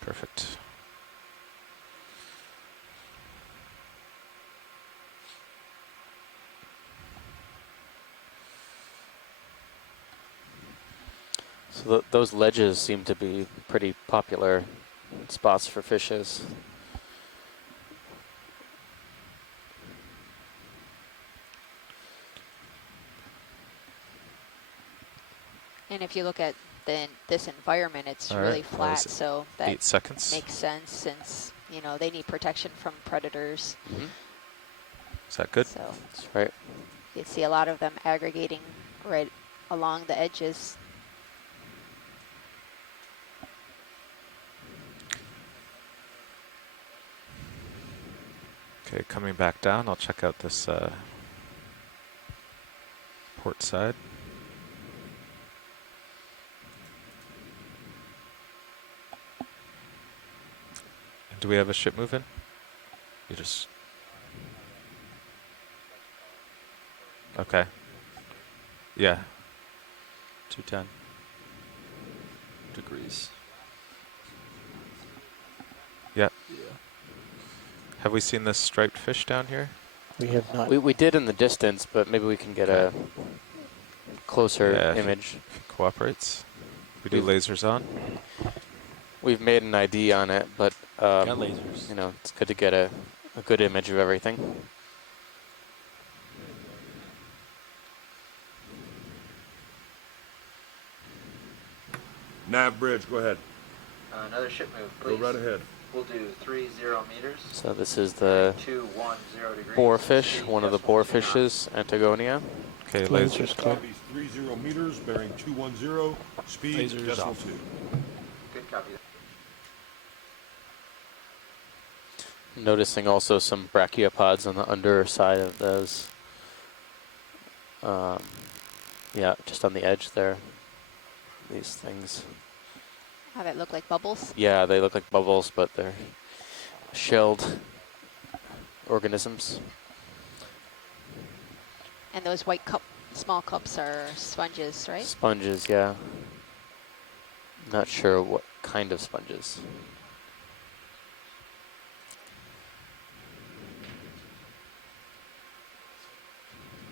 Perfect. So those ledges seem to be pretty popular spots for fishes. And if you look at this environment, it's All really right, flat, so that 8 seconds. makes sense since, you know, they need protection from predators. Mm-hmm. Is that good? So that's right. you see a lot of them aggregating right along the edges. Okay, coming back down, I'll check out this port side. And do we have a ship moving? You just... Okay. Yeah. 210 degrees. Yeah. Yeah. Have we seen this striped fish down here? We have not. We did in the distance, but maybe we can get a closer image. If it cooperates. We do lasers on. We've made an ID on it, but Got lasers. you know, it's good to get a good image of everything. Nav bridge, go ahead. Another ship move, please. Go right ahead. We'll do 30 meters. So this is the 210 degrees. boarfish, one of the boarfishes, Antigonia. Okay, Lasers clear. Copies 30 meters, bearing 210, speed Lasers decimal off. 2. Good copy. Noticing also some brachiopods on the underside of those. Yeah, just on the edge there. These things. How that look like bubbles? Yeah, they look like bubbles, but they're shelled organisms. And those small cups are sponges, right? Sponges, yeah. Not sure what kind of sponges.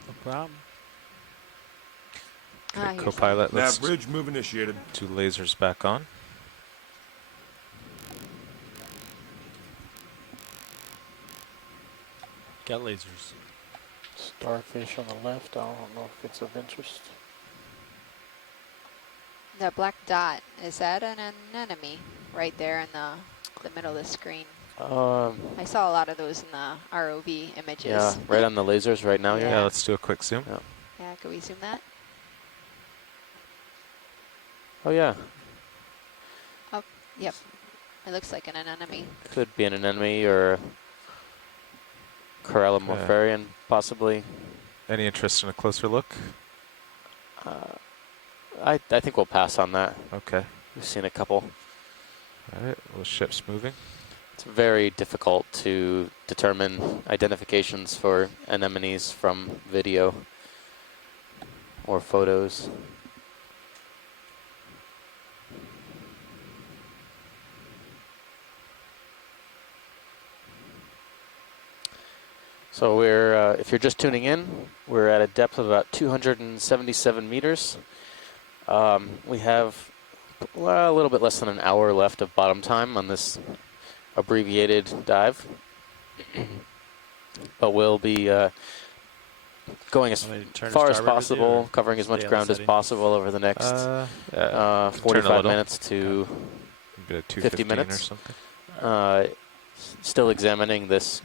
No problem. Okay, here's co-pilot, Nav let's bridge move initiated. 2 lasers back on. Got lasers. Starfish on the left, I don't know if it's of interest. The black dot, is that an anemone right there in the middle of the screen? I saw a lot of those in the ROV images. Yeah, right on the lasers right now. Yeah. Yeah, let's do a quick zoom. Yeah. Yeah, can we zoom that? Oh yeah, Oh, yep. It looks like an anemone. could be an anemone or Corallimorpharian, possibly. Any interest in a closer look? I think we'll pass on that. Okay. We've seen a couple. All right, well, ship's moving. It's very difficult to determine identifications for anemones from video or photos. So we're, if you're just tuning in, we're at a depth of about 277 meters. We have a little bit less than an hour left of bottom time on this abbreviated dive. But we'll be going as far as possible, covering as much ground as possible over the next 45 minutes to 50 minutes. Or something. Still examining this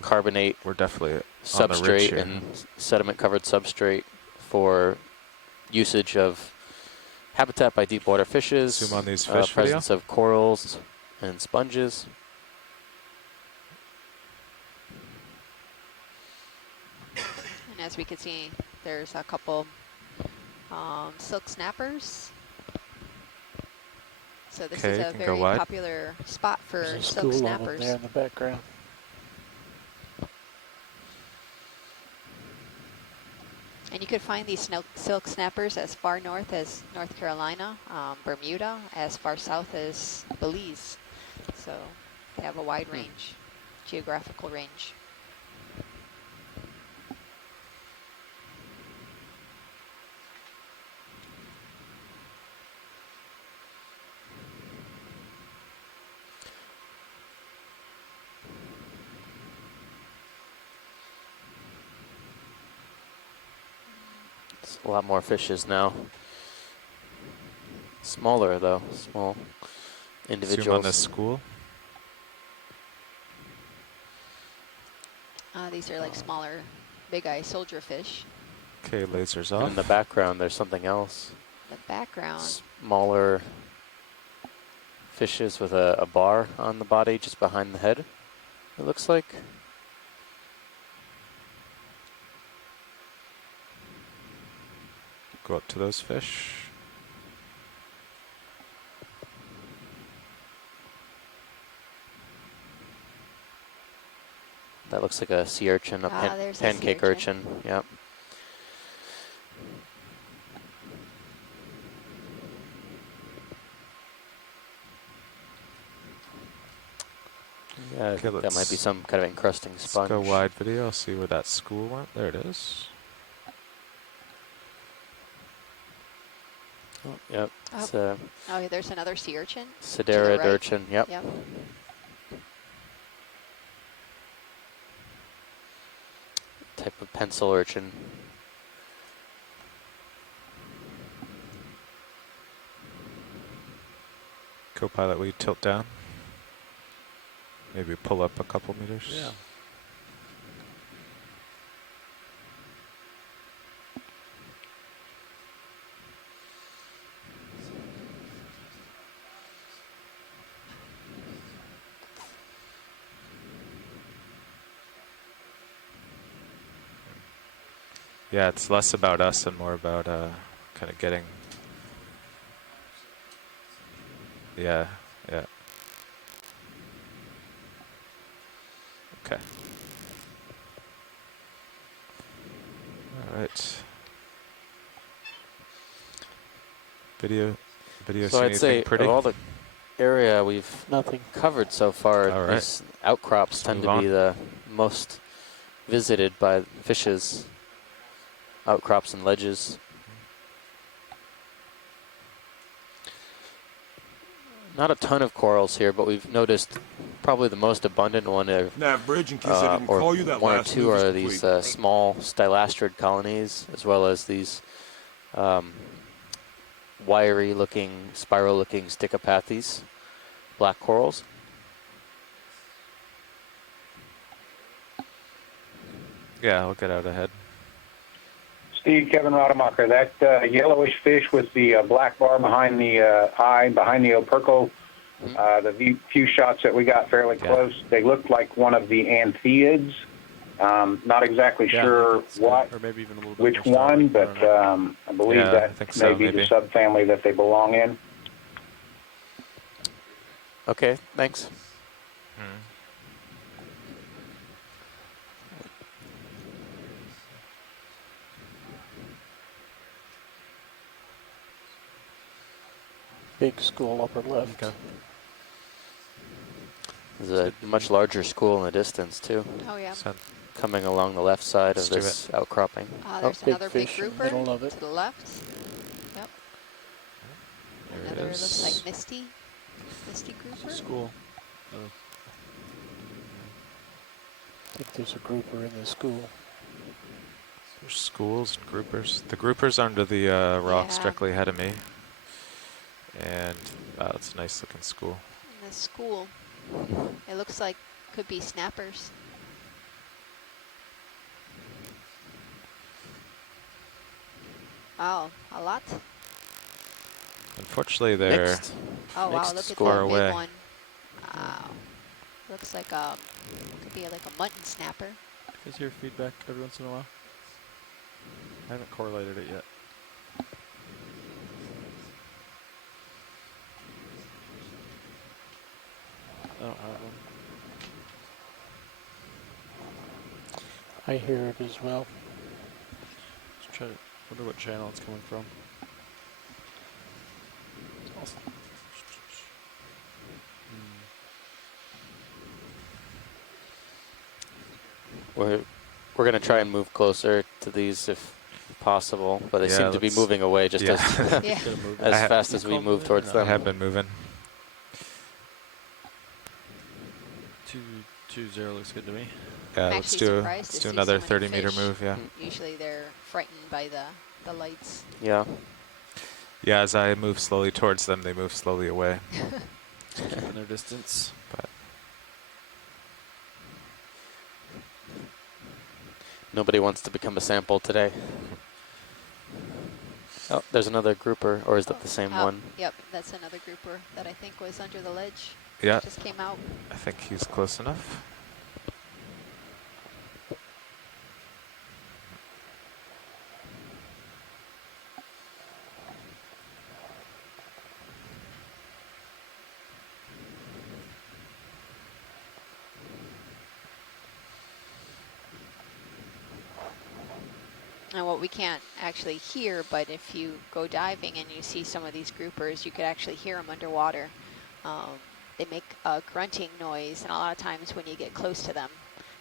carbonate We're definitely substrate and sediment-covered substrate for usage of habitat by deep water fishes, Zoom on these fish presence of corals and sponges. And as we can see, there's a couple silk snappers. So this is a very popular spot for There's a silk school snappers. there in the background. And you could find these silk snappers as far north as North Carolina, Bermuda, as far south as Belize. So they have a wide range, geographical range. A lot more fishes now. Smaller though, small individuals. Zoom on this school. These are like smaller, big eye soldier fish. Okay, lasers And off. in the background, there's something else. The background. Smaller fishes with a bar on the body just behind the head, it looks like. Go up to those fish. That looks like a sea urchin, a there's a pancake sea urchin. urchin. Yep. Yeah, I think that might be some kind of encrusting sponge. Let's go wide video, see where that school went. There it is. Oh, yep. Oh. It's a Oh, yeah, there's another sea urchin. Siderid right. urchin. Yep. Yep. Type of pencil urchin. Co-pilot, will you tilt down? Maybe pull up a couple meters. Yeah. Yeah, it's less about us and more about kind of getting Yeah, yeah. Okay. All right. Video So see I'd say anything pretty? of all the area we've Nothing. covered so far, All right. these outcrops tend move to be on. the most visited by fishes. Outcrops and ledges. Not a ton of corals here, but we've noticed probably the most abundant one Nav bridge, in case I didn't call you, that one or last two move is are complete. these small stylastrid colonies, as well as these wiry-looking, spiral-looking sticopathes, black corals. Yeah, I'll get out ahead. Steve, Kevin Rademacher, that yellowish fish with the black bar behind the eye, behind the opercle, the few shots that we got fairly close, they looked like one of the anthiids. Not exactly sure what, or maybe even a little bit which more one, starboard, but I believe Yeah, that I think may so, be the maybe. subfamily that they belong in. Okay, thanks. Big school upper left. Okay. There's a much larger school in the distance, too, Oh, yeah. coming along the left side Let's of do this outcropping. There's big another big fish in the grouper middle of it. to the left. Yep. There it Another is. looks like misty grouper. School. I think there's a grouper in the school. There's schools and groupers. The groupers under the rocks Yeah. directly ahead of me. And wow, that's a nice looking school. In the school, it looks like could be snappers. Oh, a lot. Unfortunately, they're Mixed. Oh wow, Mixed look at school. that Far away. big one. Wow. Looks like could be like a mutton snapper. Is your feedback every once in a while? I haven't correlated it yet. I don't have one. I hear it as well. Let's try to wonder what channel it's coming from. We're going to try and move closer to these if possible, but they Yeah, seem to be let's- moving away just yeah. as, Yeah. as fast as we move towards I them. have been moving. 220 looks good to me. Yeah, I'm let's actually do surprised to see another so many 30-meter fish. move. Yeah. Usually they're frightened by the lights. Yeah. Yeah, as I move slowly towards them, they move slowly away. Keeping their distance. But Nobody wants to become a sample today. Oh, there's another grouper, or is that the same one? Yep, that's another grouper that I think was under the ledge. yeah, Just came out. I think he's close enough. And what we can't actually hear, but if you go diving and you see some of these groupers, you could actually hear them underwater. They make a grunting noise, and a lot of times when you get close to them,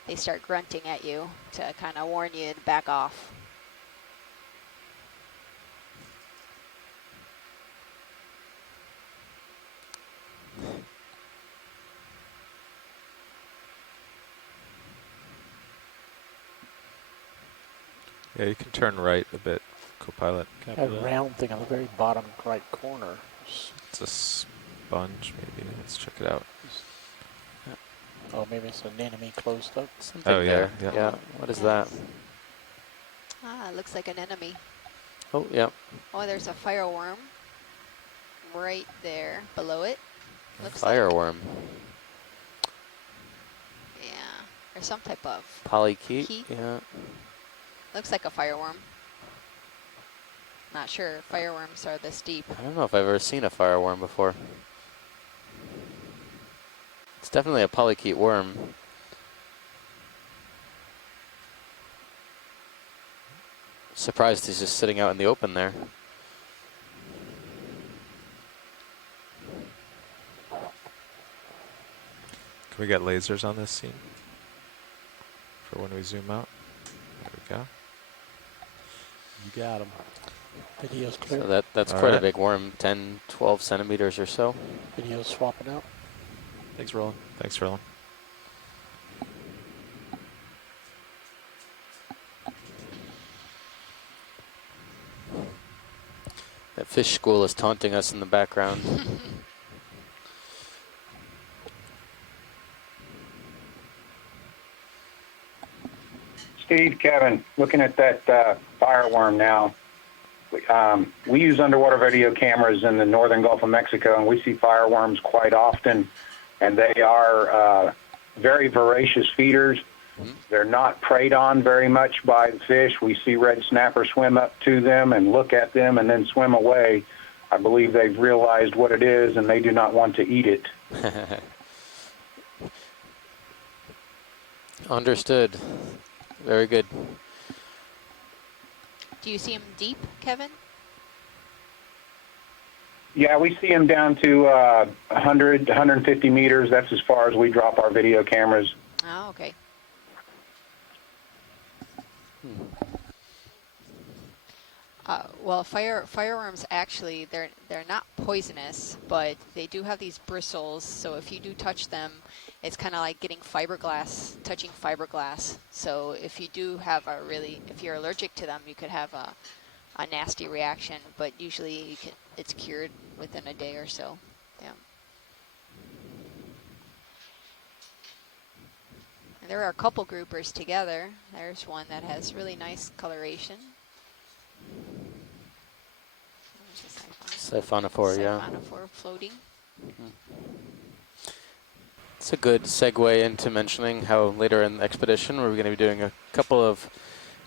they start grunting at you to kind of warn you to back off. Yeah, you can turn right a bit, co-pilot. That round thing on the very bottom right corner. It's a sponge, maybe. Let's check it out. Oh, maybe it's an enemy closed up. Something Oh, yeah, there. yeah. Yeah. What is that? Ah, it looks like an enemy. Oh, yeah. Oh, there's a fireworm right there below it. Looks Fireworm. yeah, or some type of Polychaete. Chaete. Yeah. looks like a fireworm. Not sure fireworms are this deep. I don't know if I've ever seen a fireworm before. It's definitely a polychaete worm. Surprised he's just sitting out in the open there. Can we get lasers on this scene for when we zoom out? There we go. You got him. Video's clear. So that's All quite a right. big worm, 10, 12 centimeters or so. Video's swapping out. Thanks, Roland. Thanks, Roland. That fish school is taunting us in the background. Steve, Kevin, looking at that fireworm now. We use underwater video cameras in the northern Gulf of Mexico, and we see fireworms quite often, and they are very voracious feeders. They're not preyed on very much by the fish. We see red snapper swim up to them and look at them and then swim away. I believe they've realized what it is, and they do not want to eat it. Understood. Very good. Do you see him deep, Kevin? Yeah, we see them down to 100, 150 meters. That's as far as we drop our video cameras. Oh, okay. Well, fireworms actually, they're not poisonous, but they do have these bristles. So if you do touch them, it's kind of like getting fiberglass, touching fiberglass. So if you do have if you're allergic to them, you could have a nasty reaction. But usually it's cured within a day or so. Yeah. And there are a couple groupers together. There's one that has really nice coloration. Siphonophore, yeah. Siphonophore floating. It's a good segue into mentioning how later in the expedition we're going to be doing a couple of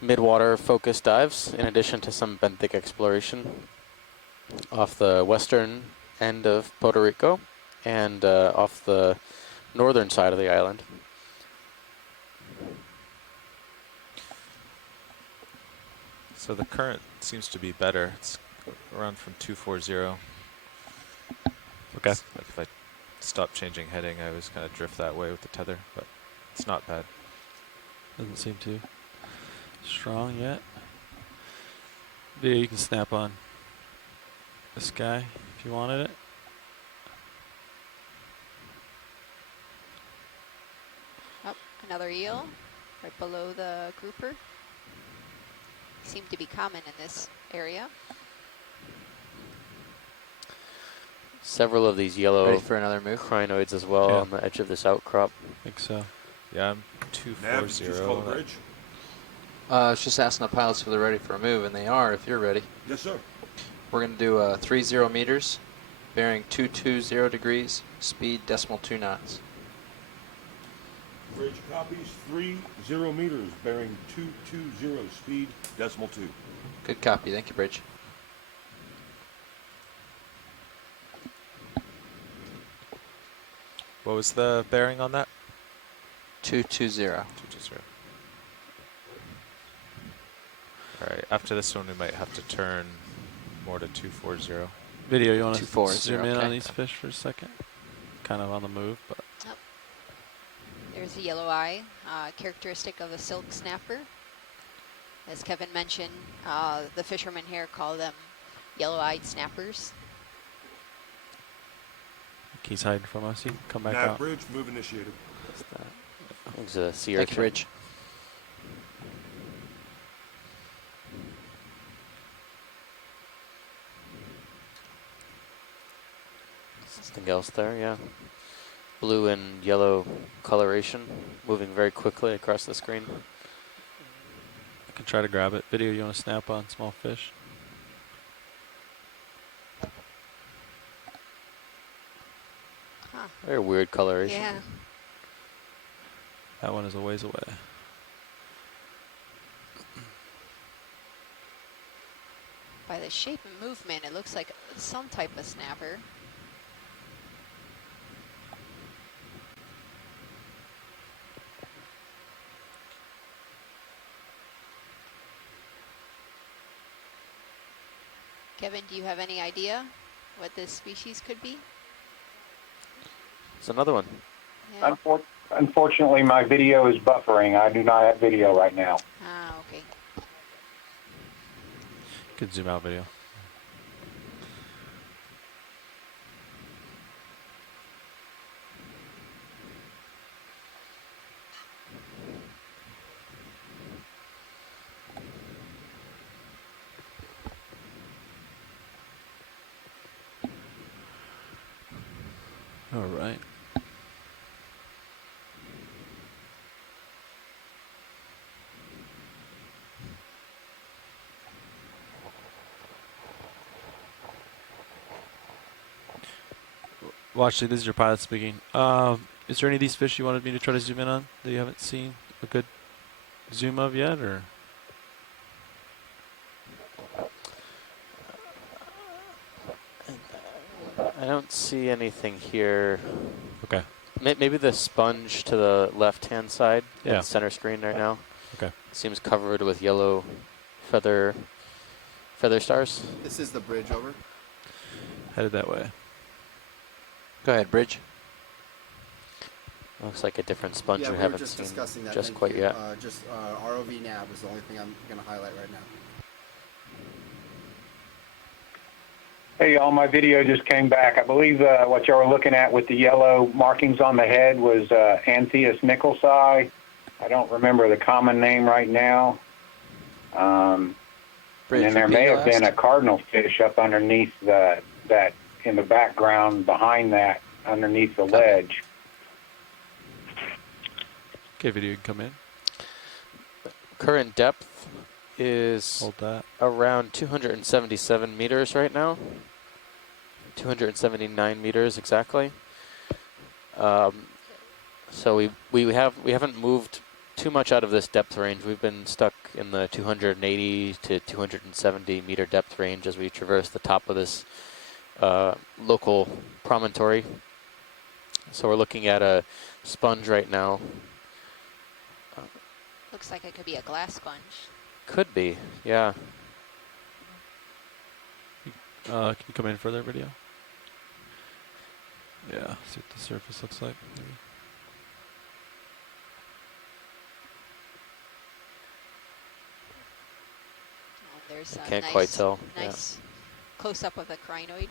mid-water focus dives in addition to some benthic exploration off the western end of Puerto Rico and off the northern side of the island. So the current seems to be better. It's around from 240. Okay. Like if I stop changing heading, I always kind of drift that way with the tether, but it's not bad. Doesn't seem too strong yet. Video, you can snap on this guy if you wanted it. Oh, another eel right below the grouper. Seem to be common in this area. Several of these yellow Ready for another move? crinoids as well on the edge of this outcrop. I think so. Yeah, I'm Nav, did you just call the 240. bridge? I was just asking the pilots if they're ready for a move, and they are, if you're ready. Yes, sir. We're going to do 30 meters, bearing 220 degrees, speed 0.2 knots. Bridge copies 30 meters, bearing 220, speed 0.2. Good copy. Thank you, Bridge. What was the bearing on that? 220. 220. All right, after this one, we might have to turn more to 240. Video, you want to 240, zoom in okay. on these fish for a second? Kind of on the move, but There's a yellow eye, characteristic of a silk snapper. As Kevin mentioned, the fishermen here call them yellow-eyed snappers. he's hiding from us. He can come back Nav out. bridge, move initiated. It's a sea Thank you, urchin. Bridge. Something else there, yeah. Blue and yellow coloration, moving very quickly across the screen. I can try to grab it. Video, you want to snap on small fish? Huh. Very weird coloration. Yeah. That one is a ways away. By the shape and movement, it looks like some type of snapper. Kevin, do you have any idea what this species could be? It's another one. Yeah. Unfortunately, my video is buffering. I do not have video right now. Ah, okay. Could zoom out video. All right. Well, actually, this is your pilot speaking. Is there any of these fish you wanted me to try to zoom in on that you haven't seen a good zoom of yet, or? I don't see anything here. Okay. Maybe the sponge to the left-hand side in Yeah. the center screen right now. Okay. Seems covered with yellow feather stars. This is the bridge over. Headed that way. Go ahead, Bridge. Looks like a different sponge Yeah, we we were haven't just seen discussing that. just Thank quite you. yet. Just ROV nav is the only thing I'm going to highlight right now. Hey, y'all, my video just came back. I believe what y'all were looking at with the yellow markings on the head was Antheus nicholsi. I don't remember the common name right now. And then there may have been a cardinal fish up underneath that in the background behind that, underneath the ledge. Okay, video, you can come in. Current depth is Hold that. around 277 meters right now. 279 meters exactly. So we haven't moved too much out of this depth range. We've been stuck in the 280 to 270 meter depth range as we traverse the top of this local promontory. So we're looking at a sponge right now. Looks like it could be a glass sponge. Could be, yeah. Can you come in further, video? Yeah, see what the surface looks like. Maybe. There's a Can't nice, quite tell. nice close-up of the crinoid.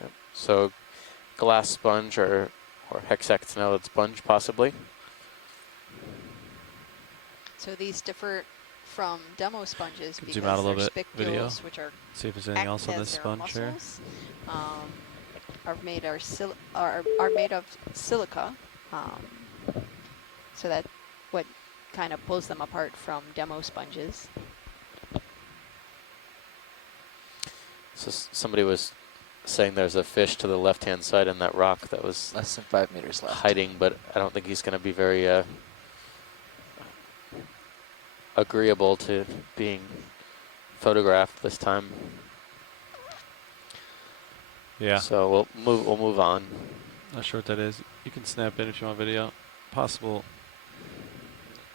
Yep. So glass sponge or hexactinellid sponge possibly. So these differ from demo sponges Could because zoom out a little their bit, video. spicules, which are See if there's anything else on this sponge here. are made of silica. So that what kind of pulls them apart from demo sponges. So somebody was saying there's a fish to the left-hand side in that rock that was Less than 5 meters left. hiding, but I don't think he's going to be very agreeable to being photographed this time. Yeah. So we'll move on. Not sure what that is. You can snap in if you want video. Possible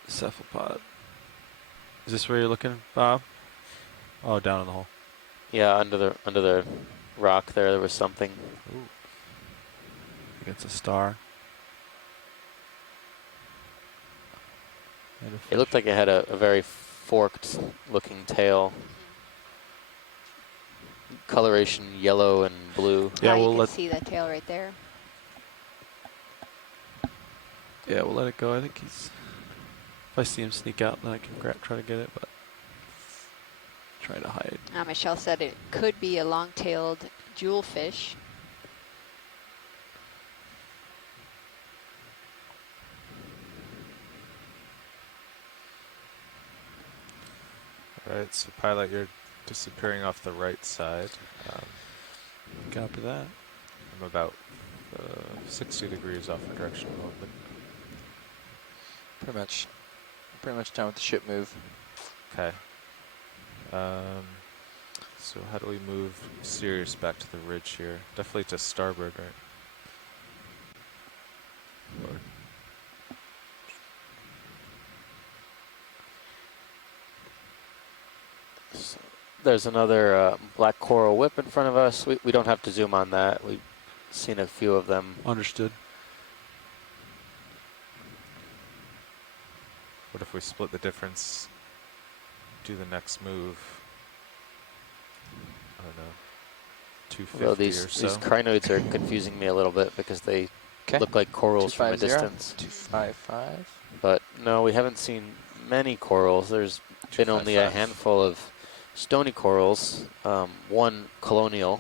cephalopod. Is this where you're looking, Bob? Oh, down in the hole. Yeah, under the rock there was something. Ooh. I think it's a star. And a It looked like it had a very forked looking tail. Coloration yellow and blue. Yeah, you we'll can let see the tail right there. Yeah, we'll let it go. I think he's. If I see him sneak out, then I can try to get it, but try to hide. Michelle said it could be a long-tailed jewelfish. All right, so pilot, you're disappearing off the right side. Copy that. I'm about 60 degrees off the direction of movement. Pretty much done with the ship move. Okay. So how do we move Sirius back to the ridge here? Definitely to starboard, right? Or there's another black coral whip in front of us. We don't have to zoom on that. We've seen a few of them. Understood. What if we split the difference, do the next move? I don't know, 250 Well, or so. these crinoids are confusing me a little bit because they look like corals from a distance. 255. But no, we haven't seen many corals. There's been only a handful of stony corals, one colonial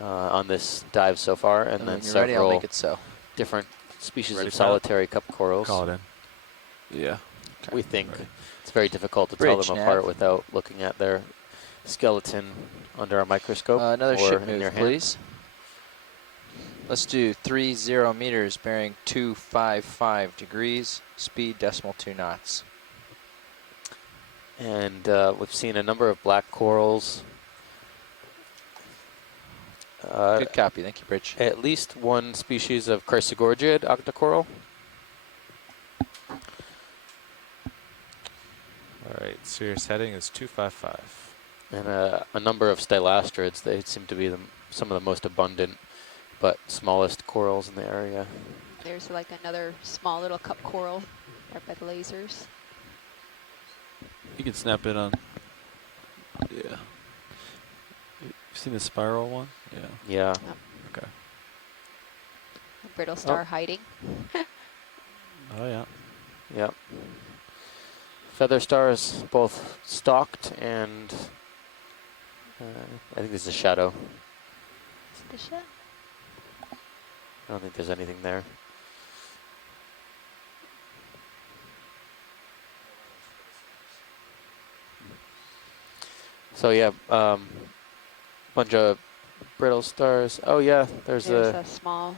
on this dive so far, and then when you're ready, I'll several make it so. different species Ready of for solitary cup corals. Call it in. Yeah. We think it's very difficult to tell Bridge them nav. apart without looking at their skeleton under a microscope. Another or ship in move, your hand. please. Let's do 30 meters, bearing 255 degrees, speed 0.2 knots. And we've seen a number of black corals. Good copy, thank you, Bridge. At least one species of Chrysogorgid Octa Coral. All right, Sirius heading is 255. And a number of stylastrids. They seem to be some of the most abundant but smallest corals in the area. There's like another small little cup coral right by the lasers. You can snap in on. Yeah. You've seen the spiral one? Yeah. Yeah. Yep. Okay. Brittle star hiding. Oh yeah. Yep. Feather stars both stalked and I think this is a shadow. Is it the ship? I don't think there's anything there. So yeah, bunch of brittle stars. Oh yeah, there's a small.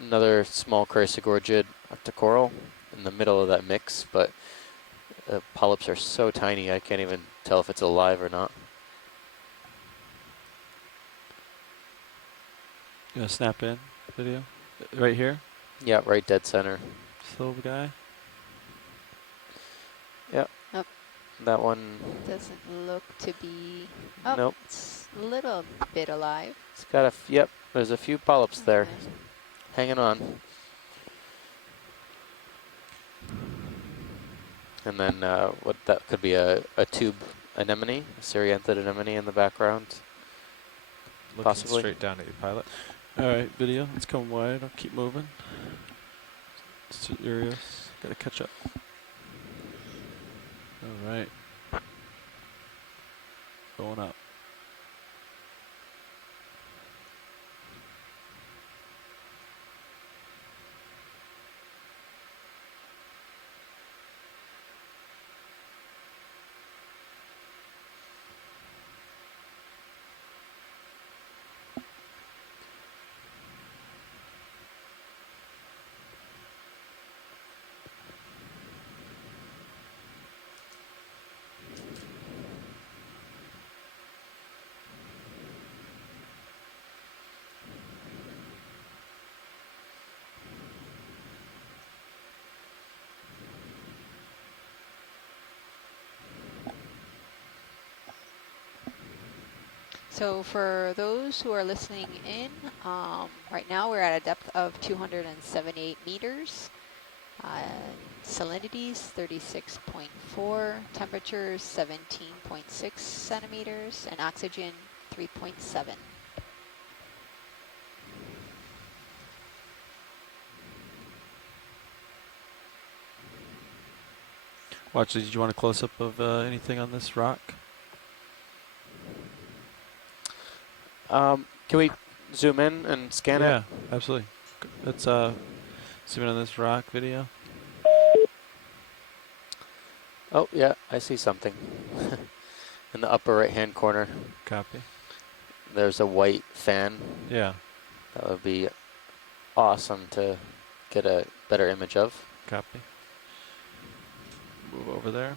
another small Chrysogorgid Octa Coral in the middle of that mix, but polyps are so tiny I can't even tell if it's alive or not. You gonna snap in video? Right here? Yeah, right dead center. This little guy? Yep. Nope. That one. Doesn't look to be. Oh, Nope. it's a little bit alive. It's got a. Yep. There's a few polyps there, hanging on. And then what that could be a tube anemone, a Serianthid anemone in the background. Looking Possibly. straight down at your pilot. All right, video. Let's come wide. I'll keep moving. Serious. Gotta catch up. All right. Going up. So for those who are listening in, right now we're at a depth of 278 meters. Salinities 36.4, temperatures 17.6 centimeters, and oxygen 3.7. Watch, did you want a close-up of anything on this rock? Can we zoom in and scan it? Yeah, absolutely. Let's zoom in on this rock video. Oh, yeah, I see something. In the upper right-hand corner. Copy. There's a white fan. Yeah. That would be awesome to get a better image of. Copy. Move over there.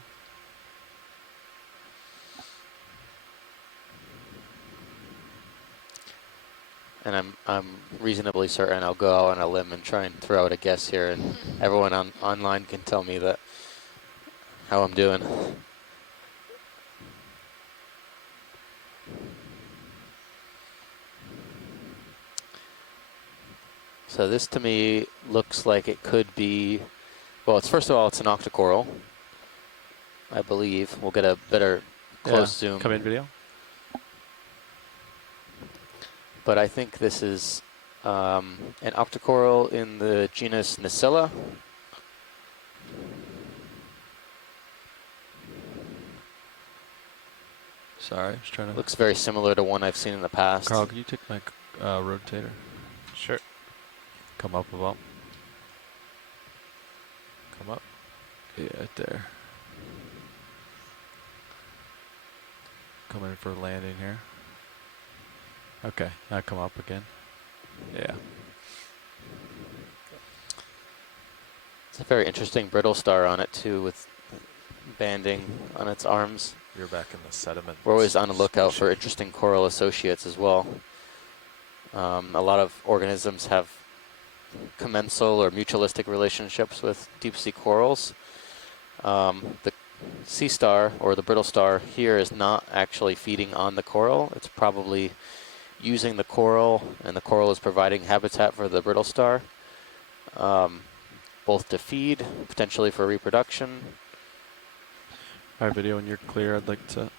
And I'm reasonably certain I'll go out on a limb and try and throw out a guess here, and everyone online can tell me that how I'm doing. So this to me looks like it could be, well, it's first of all, it's an Octa Coral, I believe. We'll get a better close zoom. Come in video. But I think this is an Octa Coral in the genus Nacilla. Sorry, I was trying to. Looks very similar to one I've seen in the past. Carl, can you take my rotator? Sure. Come up about. Come up. Yeah, right there. Come in for landing here. Okay, now come up again. Yeah. It's a very interesting brittle star on it too, with banding on its arms. You're back in the sediment. We're always on the lookout for interesting coral associates as well. A lot of organisms have commensal or mutualistic relationships with deep sea corals. The sea star, or the brittle star here, is not actually feeding on the coral. It's probably using the coral, and the coral is providing habitat for the brittle star, both to feed, potentially for reproduction. All right, video, when you're clear, I'd like to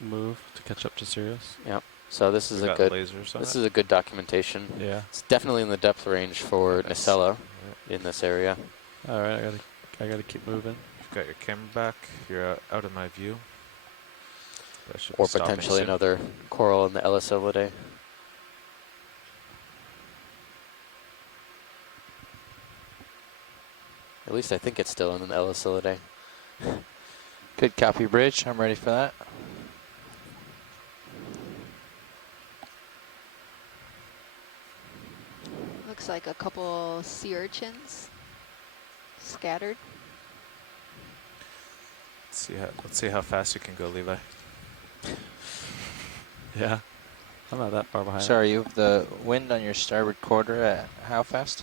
move to catch up to Sirius. Yep. So this is a good. This is a good documentation. Yeah. It's definitely in the depth range for Nacilla in this area. All right, I gotta keep moving. You've got your camera back. You're out of my view. Or potentially another coral in the Ellisilidae. At least I think it's still in the Ellisilidae. Good copy, Bridge. I'm ready for that. Looks like a couple sea urchins scattered. Let's see how fast you can go, Levi. Yeah, I'm not that far behind. Sorry, you have the wind on your starboard quarter at how fast?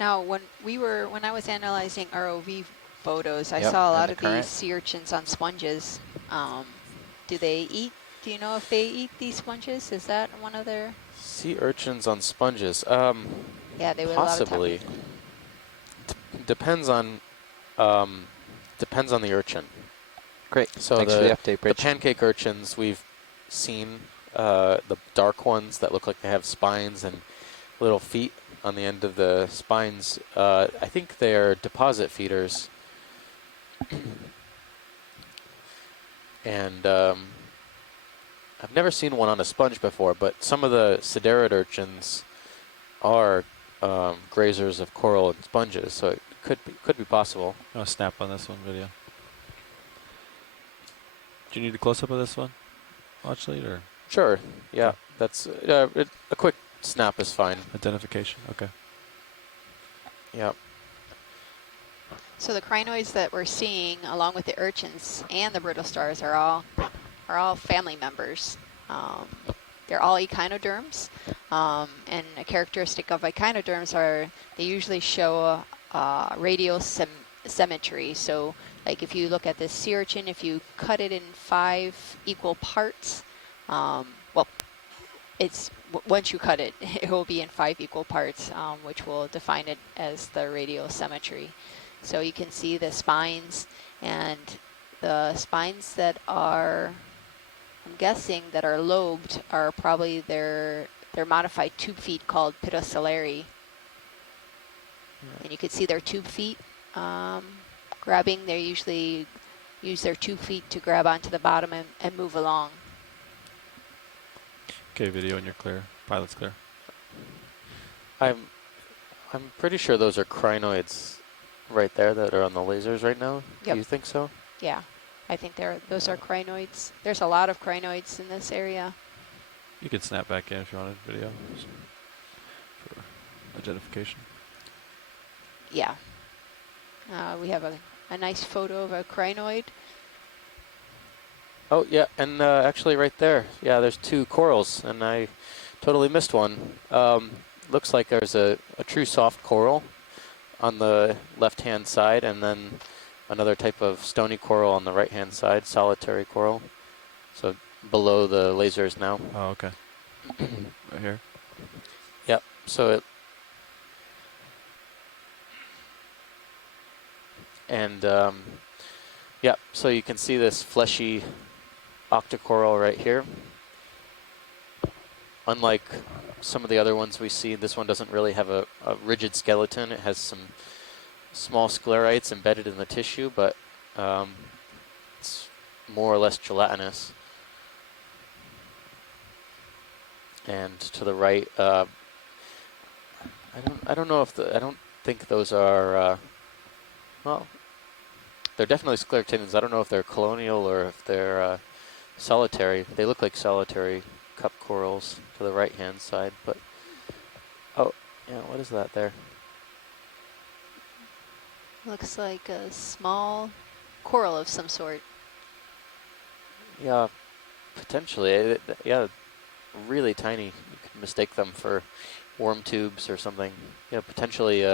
Now, when I was analyzing ROV photos, I saw a lot of these sea urchins on sponges. Do they eat? Do you know if they eat these sponges? Is that one of their? Sea urchins on sponges. Yeah, they would possibly. Depends on the urchin. Great. So Thanks for the update, Bridge. The pancake urchins we've seen, the dark ones that look like they have spines and little feet on the end of the spines. I think they're deposit feeders. And I've never seen one on a sponge before, but some of the siderid urchins are grazers of coral and sponges, so it could be possible. I'll snap on this one video. Do you need a close-up of this one, Watch Lead, or? Sure, yeah, that's a quick snap is fine. Identification, okay. Yeah. So the crinoids that we're seeing, along with the urchins and the brittle stars, are all family members. They're all echinoderms, and a characteristic of echinoderms are they usually show radial symmetry. So, like if you look at this sea urchin, if you cut it in 5 equal parts, well, it's once you cut it, it will be in 5 equal parts, which will define it as the radial symmetry. So you can see the spines, and the spines that are, I'm guessing, that are lobed are probably their modified tube feet called pitocellari. And you can see their tube feet grabbing. They usually use their tube feet to grab onto the bottom and move along. Okay, video, and you're clear. Pilot's clear. I'm pretty sure those are crinoids right there that are on the lasers right now. Yep. Do you think so? Yeah, I think those are crinoids. There's a lot of crinoids in this area. You can snap back in if you wanted video for identification. Yeah. We have a nice photo of a crinoid. Oh, yeah, and actually right there, yeah, there's 2 corals, and I totally missed one. Looks like there's a true soft coral on the left-hand side, and then another type of stony coral on the right-hand side, solitary coral. So below the lasers now. Oh, okay. Right here. Yep. So And yeah, so you can see this fleshy Octa Coral right here. Unlike some of the other ones we see, this one doesn't really have a rigid skeleton. It has some small sclerites embedded in the tissue, but it's more or less gelatinous. And to the right, I don't know if I don't think those are, well, they're definitely scleractinians. I don't know if they're colonial or if they're solitary. They look like solitary cup corals to the right-hand side, but, oh, yeah, what is that there? Looks like a small coral of some sort. Yeah, potentially. Yeah, really tiny. You could mistake them for worm tubes or something. Yeah, potentially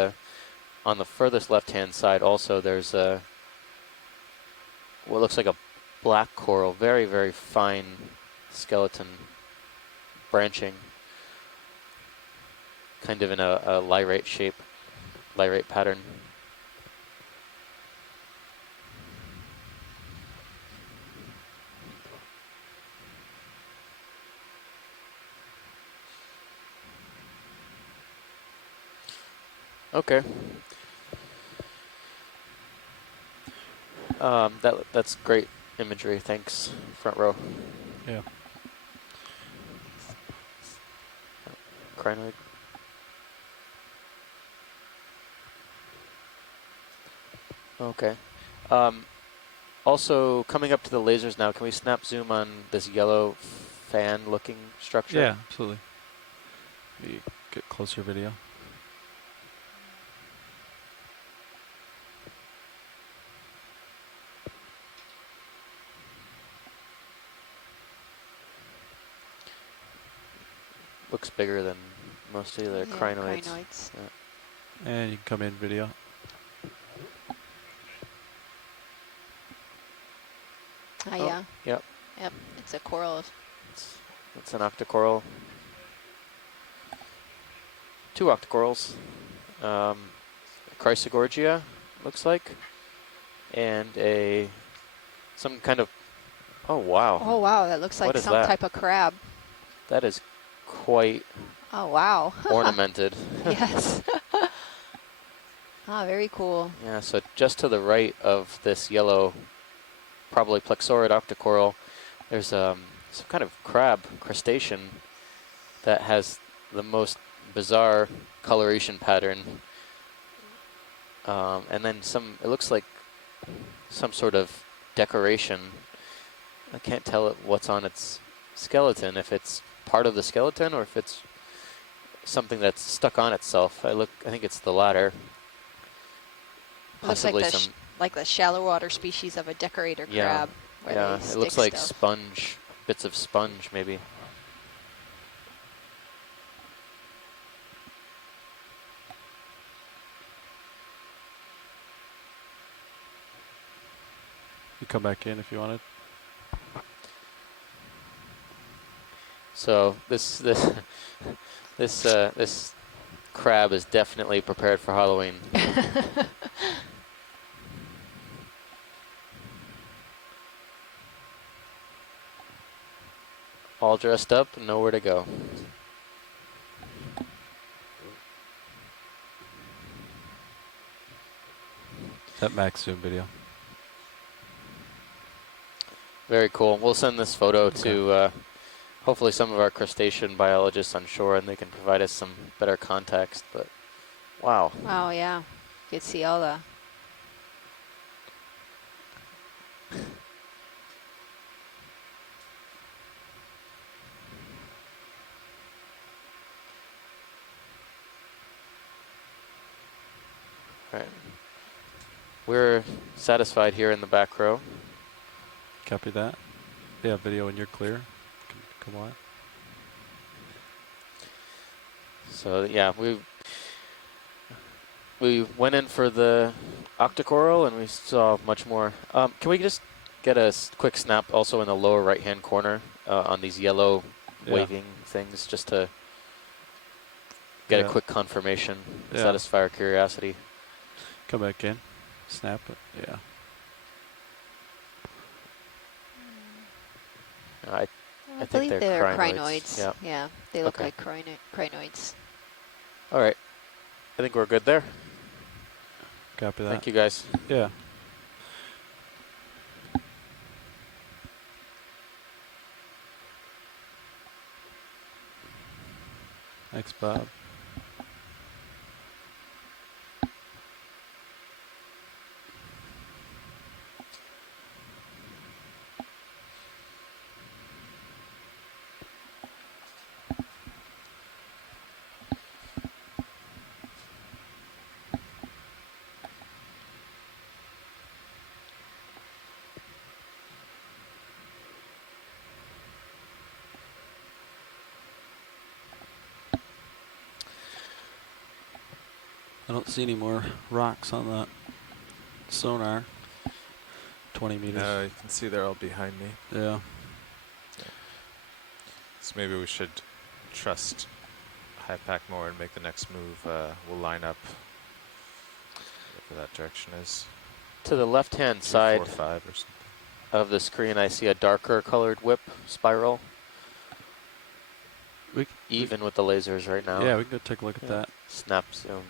on the furthest left-hand side also there's what looks like a black coral, very, very fine skeleton branching, kind of in a lyrate shape, lyrate pattern. Okay. That's great imagery. Thanks, front row. Yeah. Crinoid. Okay. Also, coming up to the lasers now, can we snap zoom on this yellow fan-looking structure? Yeah, absolutely. You get closer video. Looks bigger than most of the other crinoids. Yeah. And you can come in video. Yeah. Yep. Yep. It's a coral of. It's an octocoral. 2 octocorals. Chrysogorgia, looks like, and some kind of. Oh wow. Oh wow, that looks like some type of crab. That is quite. Oh wow. Ornamented. Yes. Ah, very cool. Yeah, so just to the right of this yellow, probably plexaurid octocoral, there's some kind of crab crustacean that has the most bizarre coloration pattern. And then it looks like some sort of decoration. I can't tell what's on its skeleton, if it's part of the skeleton or if it's something that's stuck on itself. I think it's the latter. Possibly looks like the shallow water species of a decorator crab. Yeah, it looks like sponge, bits of sponge maybe. You come back in if you wanted. So this crab is definitely prepared for Halloween. All dressed up, nowhere to go. That max zoom video. Very cool. We'll send this photo to hopefully some of our crustacean biologists on shore, and they can provide us some better context. But wow. Wow, yeah. You can see all the. Right. We're satisfied here in the back row. Copy that. Yeah, video when you're clear. Come on. So yeah, we went in for the octocoral and we saw much more. Can we just get a quick snap also in the lower right-hand corner on these yellow waving things, just to get a quick confirmation, satisfy our curiosity. Come back in. Snap it. Yeah. I I think believe they're crinoids. Yeah. Yeah, they look Okay. like crinoids. All right. I think we're good there. Copy that. Thank you, guys. Yeah. Thanks, Bob. I don't see any more rocks on that sonar. 20 meters. No, you can see they're all behind me. Yeah. So maybe we should trust high pack more and make the next move. We'll line up whatever that direction is. To the left-hand 3, side 4, 5 or something. of the screen, I see a darker colored whip spiral. Even with the lasers right now. Yeah, we can go take a look at that. Snap zoom.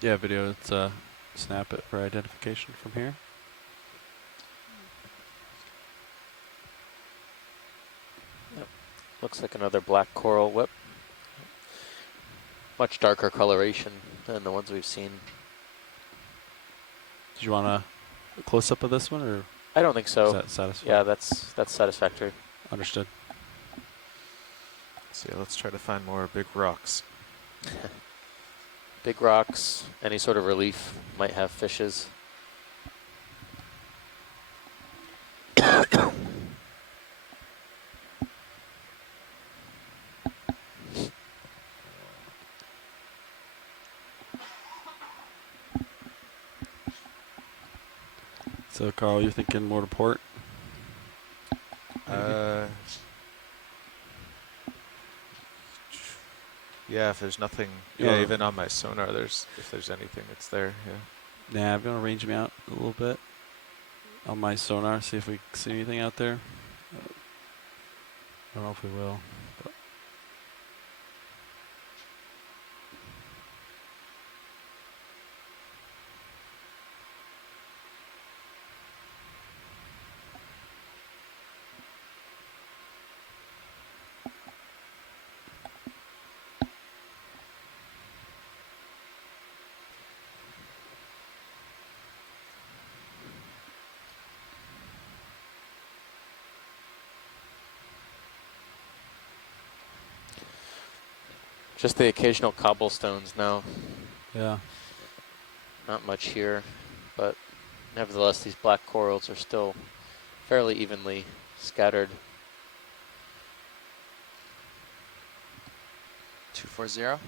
Yeah, video. Let's snap it for identification from here. Yep. Looks like another black coral whip. Much darker coloration than the ones we've seen. Did you want a close-up of this one, or? I don't think so. Is that satisfying? Yeah, that's satisfactory. Understood. So yeah, let's try to find more big rocks. Big rocks, any sort of relief might have fishes. So, Carl, you're thinking more to port? Yeah, if there's nothing, even on my sonar, if there's anything, it's there, yeah. Yeah, I'm going to range me out a little bit on my sonar, see if we see anything out there. I don't know if we will. But Just the occasional cobblestones now. yeah. Not much here, but nevertheless, these black corals are still fairly evenly scattered. 240. Oh,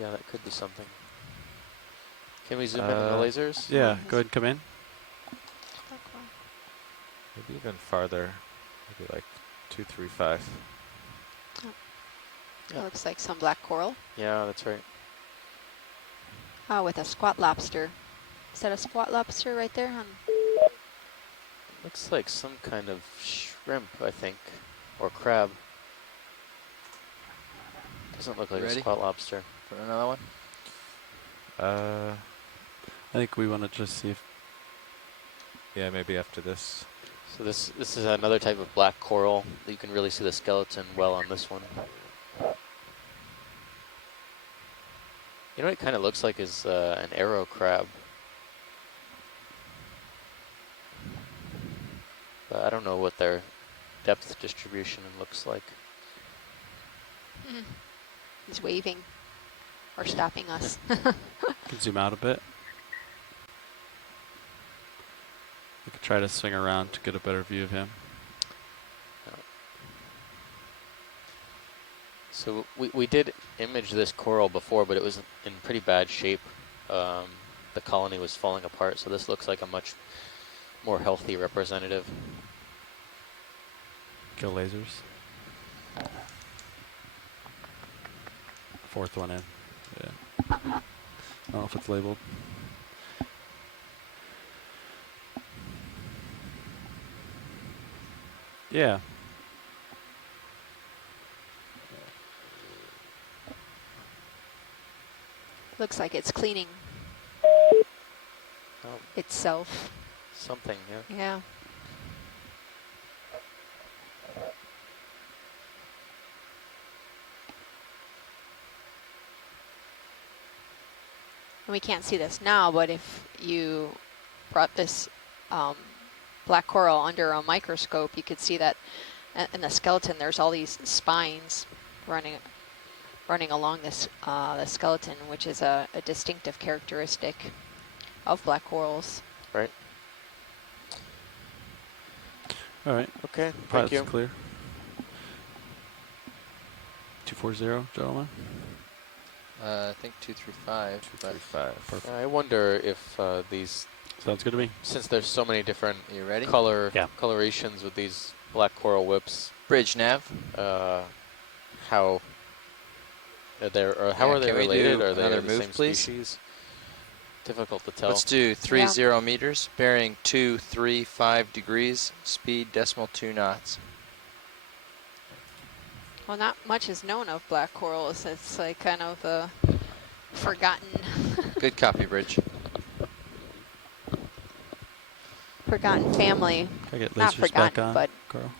yeah, that could be something. Can we zoom in on the lasers? Yeah, go ahead and come in. Maybe even farther, maybe like 235. It looks like some black coral. Yeah, that's right. Oh, with a squat lobster. Is that a squat lobster right there? Looks like some kind of shrimp, I think, or crab. Doesn't look like a squat lobster. For another one? I think we want to just see if... Yeah, maybe after this. So this is another type of black coral. You can really see the skeleton well on this one. You know what it kind of looks like is an arrow crab. But I don't know what their depth distribution looks like. He's waving or stopping us. Can zoom out a bit. We could try to swing around to get a better view of him. So we did image this coral before, but it was in pretty bad shape. The colony was falling apart, so this looks like a much more healthy representative. Kill lasers. Fourth one in. Yeah. I don't know if it's labeled. Yeah. Looks like it's cleaning itself. Something, yeah. Yeah. And we can't see this now, but if you brought this black coral under a microscope, you could see that in the skeleton there's all these spines running along this the skeleton, which is a distinctive characteristic of black corals. Right. All right. Okay, Pilot's thank you. Clear. 240, gentlemen. I think 235. 235. Perfect. I wonder if these, Sounds good to me. since there's so many different You ready? colorations with these black coral whips, Bridge nav. how are they can we related? do Are they another the move, same please? species? Difficult to tell. Let's do 30 meters, bearing 235 degrees, speed 0.2 knots. Well, not much is known of black corals. It's like kind of the forgotten Good copy, Bridge. forgotten family. Can I get Not lasers back forgotten, on, but Carl?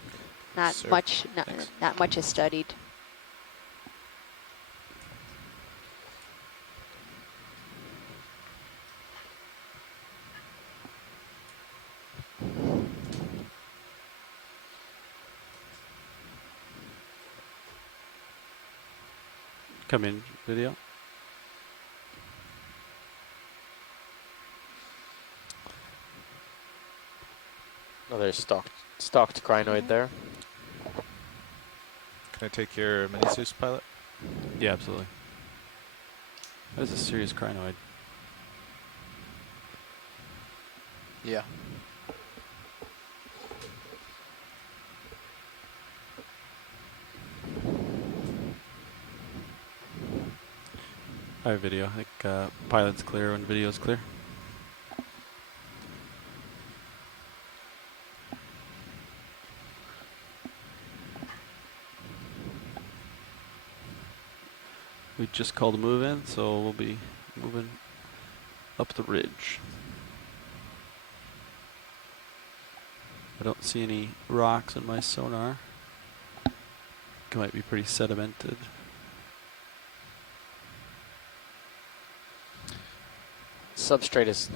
not Sir. much. Thanks. Not much is studied. Come in, video. Another stalked crinoid there. Can I take your mini Zeus pilot? Yeah, absolutely. That is a serious crinoid. Yeah. I have video. I think pilot's clear when video's clear. We just called a move in, so we'll be moving up the ridge. I don't see any rocks in my sonar. It might be pretty sedimented. Substrate is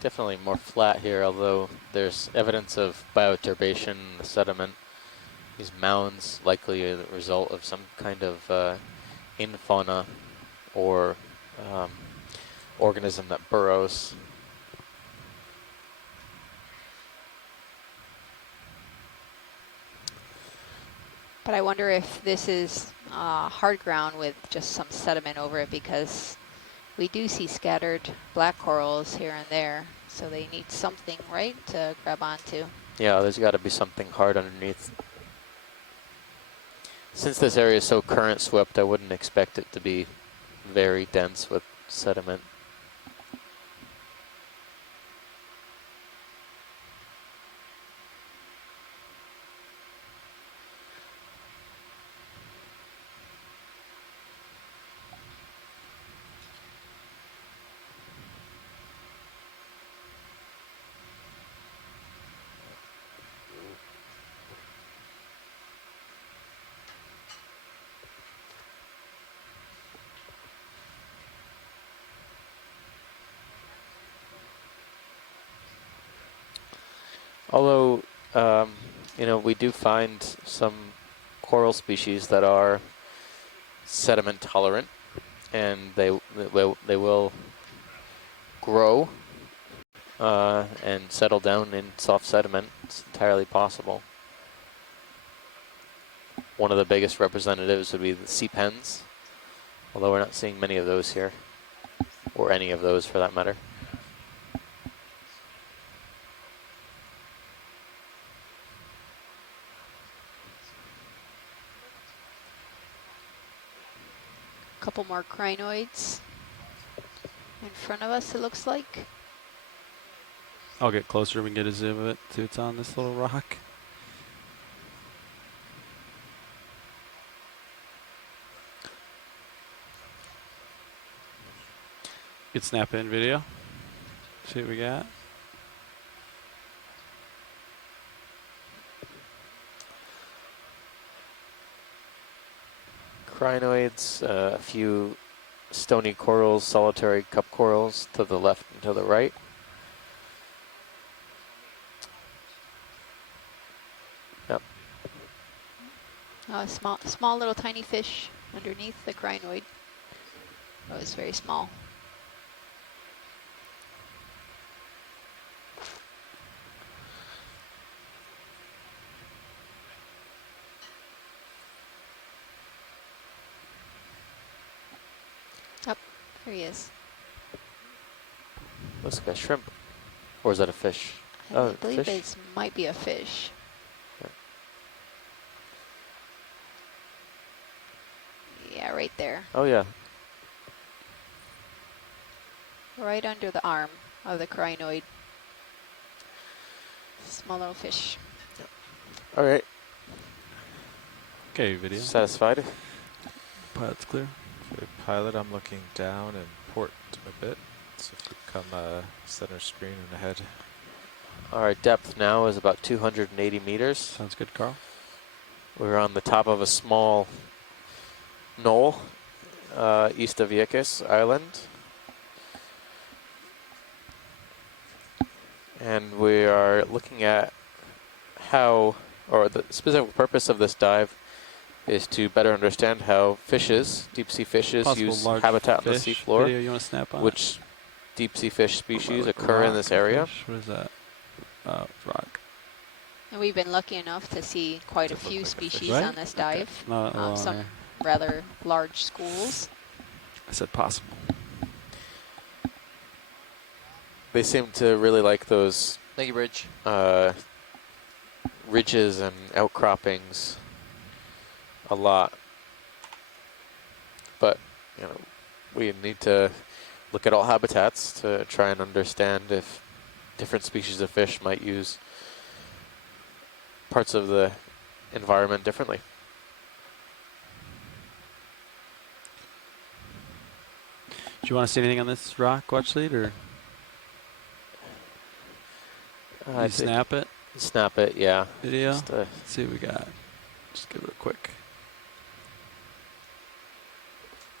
definitely more flat here, although there's evidence of bioturbation in the sediment. These mounds likely are the result of some kind of infauna or organism that burrows. But I wonder if this is hard ground with just some sediment over it, because we do see scattered black corals here and there, so they need something, right, to grab onto. Yeah, there's got to be something hard underneath. Since this area is so current swept, I wouldn't expect it to be very dense with sediment. Although, you know, we do find some coral species that are sediment tolerant, and they will grow and settle down in soft sediment. It's entirely possible. One of the biggest representatives would be the sea pens, although we're not seeing many of those here, or any of those for that matter. couple more crinoids in front of us, it looks like. I'll get closer. We can get a zoom of it. See what's on this little rock. Good snap in video. See what we got. Crinoids, a few stony corals, solitary cup corals to the left and to the right. Yep. A small little tiny fish underneath the crinoid. Oh, it's very small. Up, there he is. Looks like a shrimp. Or is that a fish? I believe it might be a fish. Yeah, right there. Oh, yeah. Right under the arm of the crinoid. Small little fish. All right. Okay, video. Satisfied? Pilot's clear. Okay, pilot, I'm looking down and port a bit. So if you come center screen and ahead. All right, depth now is about 280 meters. Sounds good, Carl. We're on the top of a small knoll east of Vieques Island. And we are looking at how, or the specific purpose of this dive is to better understand how fishes, deep sea fishes, use habitat on the seafloor. Video you want to snap on? Which deep sea fish species occur in this area. Fish? What is that? Rock. And we've been lucky enough to see quite a few species on this dive. Okay. Some rather large schools. I said possible. They seem to really like those Thank you, Bridge. ridges and outcroppings a lot. But, you know, we need to look at all habitats to try and understand if different species of fish might use parts of the environment differently. Do you want to see anything on this rock, watch lead, or you snap it? Snap it, yeah. Video? Just, Let's see what we got. Just give it a quick.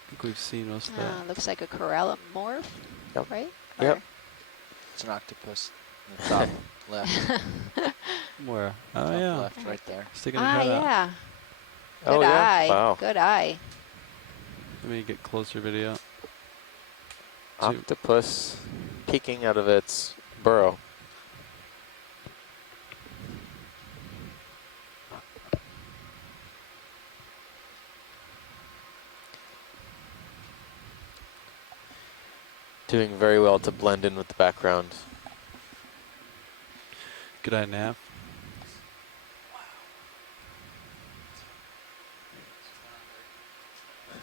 I think we've seen most of that. Looks like a corallimorph, right? Yep. Or It's an octopus in the top left. Where? Oh, Top yeah. left, right there. Sticking their head out. yeah. Oh, Good yeah. eye. Wow. Good eye. Let me get closer video. Octopus peeking out of its burrow. Doing very well to blend in with the background. Good eye, nav.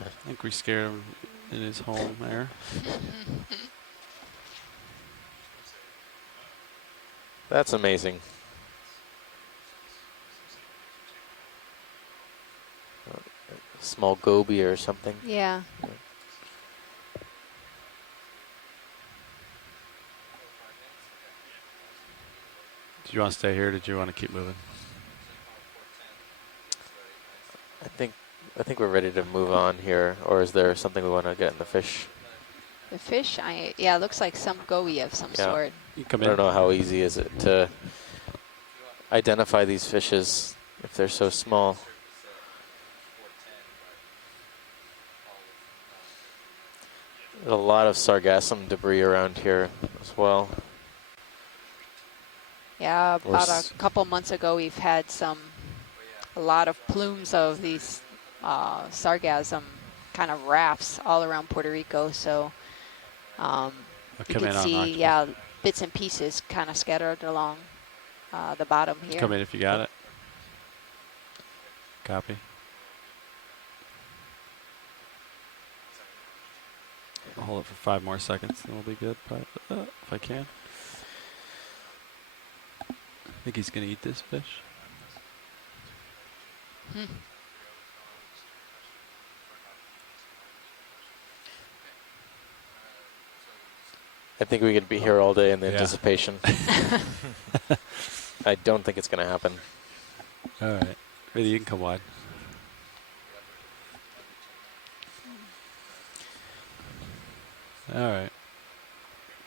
I think we scared him in his home there. That's amazing. Small goby or something. Yeah. Did you want to stay here or did you want to keep moving? I think we're ready to move on here, or is there something we want to get in the fish? The fish, yeah, it looks like some goey of some sort. You come I in. don't know how easy is it to identify these fishes if they're so small. There's a lot of sargassum debris around here as well. Yeah, about a couple months ago, we've had a lot of plumes of these sargassum kind of rafts all around Puerto Rico. So you can see, bits and pieces kind of scattered along the bottom here. Come in if you got it. Copy. I'll hold it for 5 more seconds, and we'll be good. Probably, if I can. I think he's gonna eat this fish. I think we could be here all day in the anticipation. I don't think it's going to happen. All right. Ready, you can come wide. All right.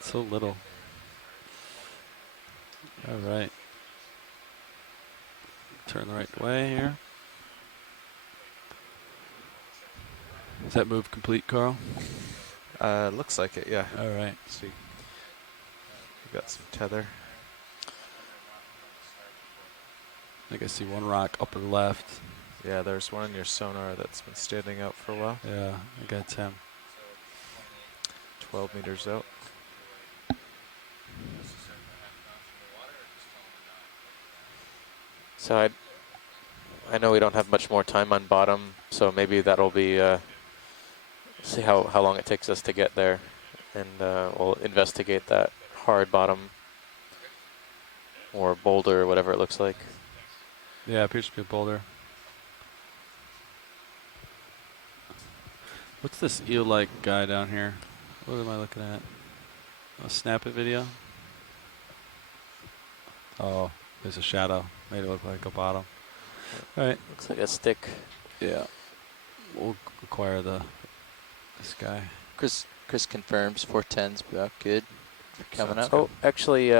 So little. All right. Turn the right way here. Is that move complete, Carl? Looks like it, yeah. All right. See, we got some tether. I think I see one rock upper left. Yeah, there's one in your sonar that's been standing out for a while. Yeah, I got 10. 12 meters out. So I know we don't have much more time on bottom, so maybe that'll be see how long it takes us to get there, and we'll investigate that hard bottom or boulder or whatever it looks like. Yeah, it appears to be a boulder. What's this eel-like guy down here? What am I looking at? A snap it video? Oh, there's a shadow. Made it look like a bottom. All right. Looks like a stick. Yeah. We'll acquire this guy. Chris confirms 410's about good for coming up. Oh, actually,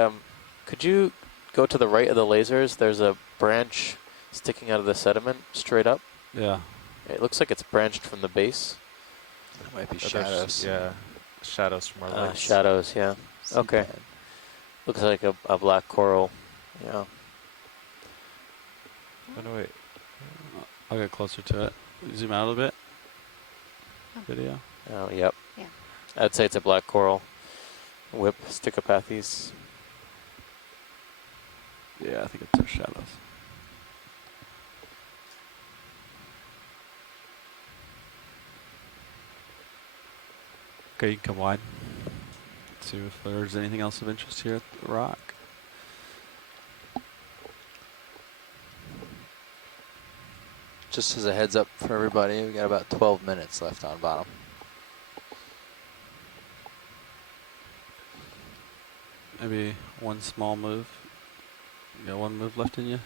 could you go to the right of the lasers? There's a branch sticking out of the sediment straight up. Yeah. It looks like it's branched from the base. It might be shadows. Yeah, shadows from our lights. Shadows, yeah. Okay. Looks like a black coral. Yeah. Oh, no, wait. I'll get closer to it. Zoom out a little bit. Video. Oh, yep. Yeah. I'd say it's a black coral. Whip Stichopathes. Yeah, I think it's our shadows. Okay, you can come wide. See if there's anything else of interest here at the rock. Just as a heads up for everybody, we got about 12 minutes left on bottom. Maybe one small move. You got one move left in you?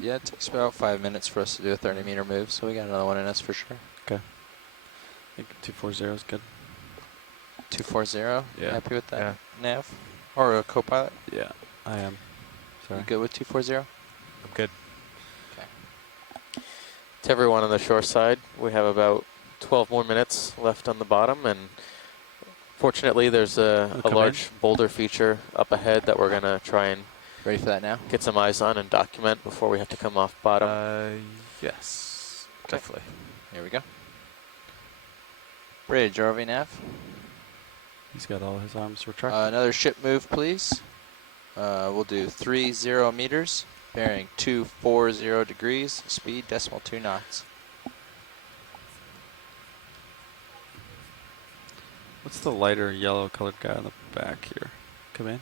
Yeah, it takes about 5 minutes for us to do a 30-meter move, so we got another one in us for sure. Okay. I think 240 is good. 240? Yeah. Happy with that? Yeah. Nav? Or a co-pilot? Yeah, I am. Sorry. You good with 240? I'm good. Okay. To everyone on the shore side, we have about 12 more minutes left on the bottom, and fortunately there's a large boulder feature up ahead that we're going to try and ready for that now? Get some eyes on and document before we have to come off bottom. Yes, okay. Definitely. Here we go. Bridge, RV nav. He's got all his arms retracted. Another ship move, please. We'll do 30 meters, bearing 240 degrees, speed 0.2 knots. What's the lighter yellow colored guy on the back here? Come in.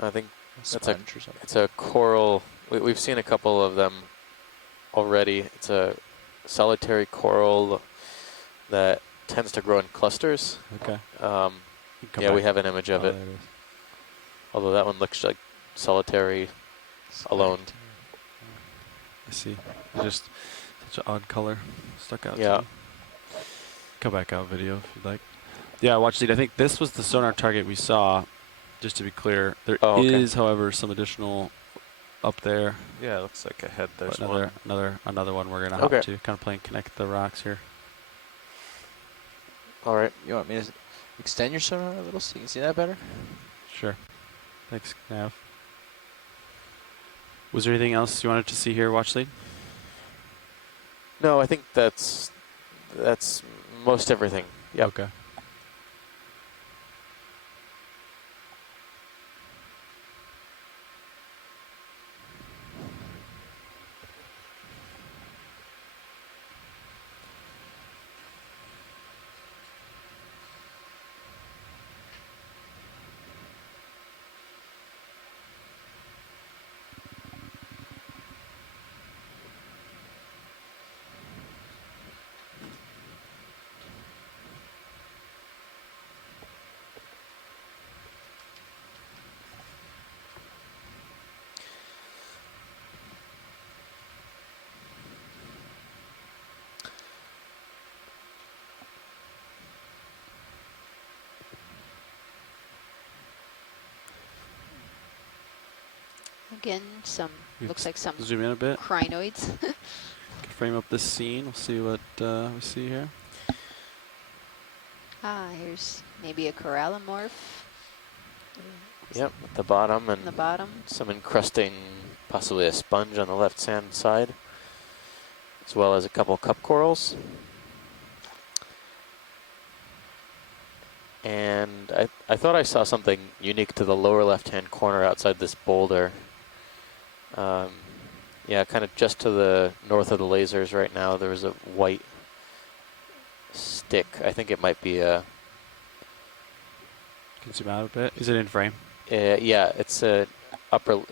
I think Sponge or something. it's a coral. We've seen a couple of them already. It's a solitary coral that tends to grow in clusters. Okay. Yeah, we have an image of it. There it is. Although that one looks like solitary alone. I see. It's just such an odd color stuck out. Yeah. To me. Come back out video if you'd like. Yeah, watch Lead. I think this was the sonar target we saw. Just to be clear, there is, however, some additional up there. Yeah, it looks like ahead there's another one we're gonna hop to. Kind of playing connect the rocks here. All right. You want me to extend your sonar a little so you can see that better? Sure. Thanks, Nav. Was there anything else you wanted to see here, Watch Lead? No, I think that's most everything. Yep. Okay. again, some looks like some zoom in a bit. crinoids. Frame up this scene. We'll see what we see here. Here's maybe a corallimorph. Yep, at the bottom, and the bottom. some encrusting, possibly a sponge on the left-hand side, as well as a couple cup corals. And I thought I saw something unique to the lower left-hand corner outside this boulder. Yeah, kind of just to the north of the lasers right now, there was a white stick. I think it might be a... Can zoom out a bit. Is it in frame? Yeah, it's a upper...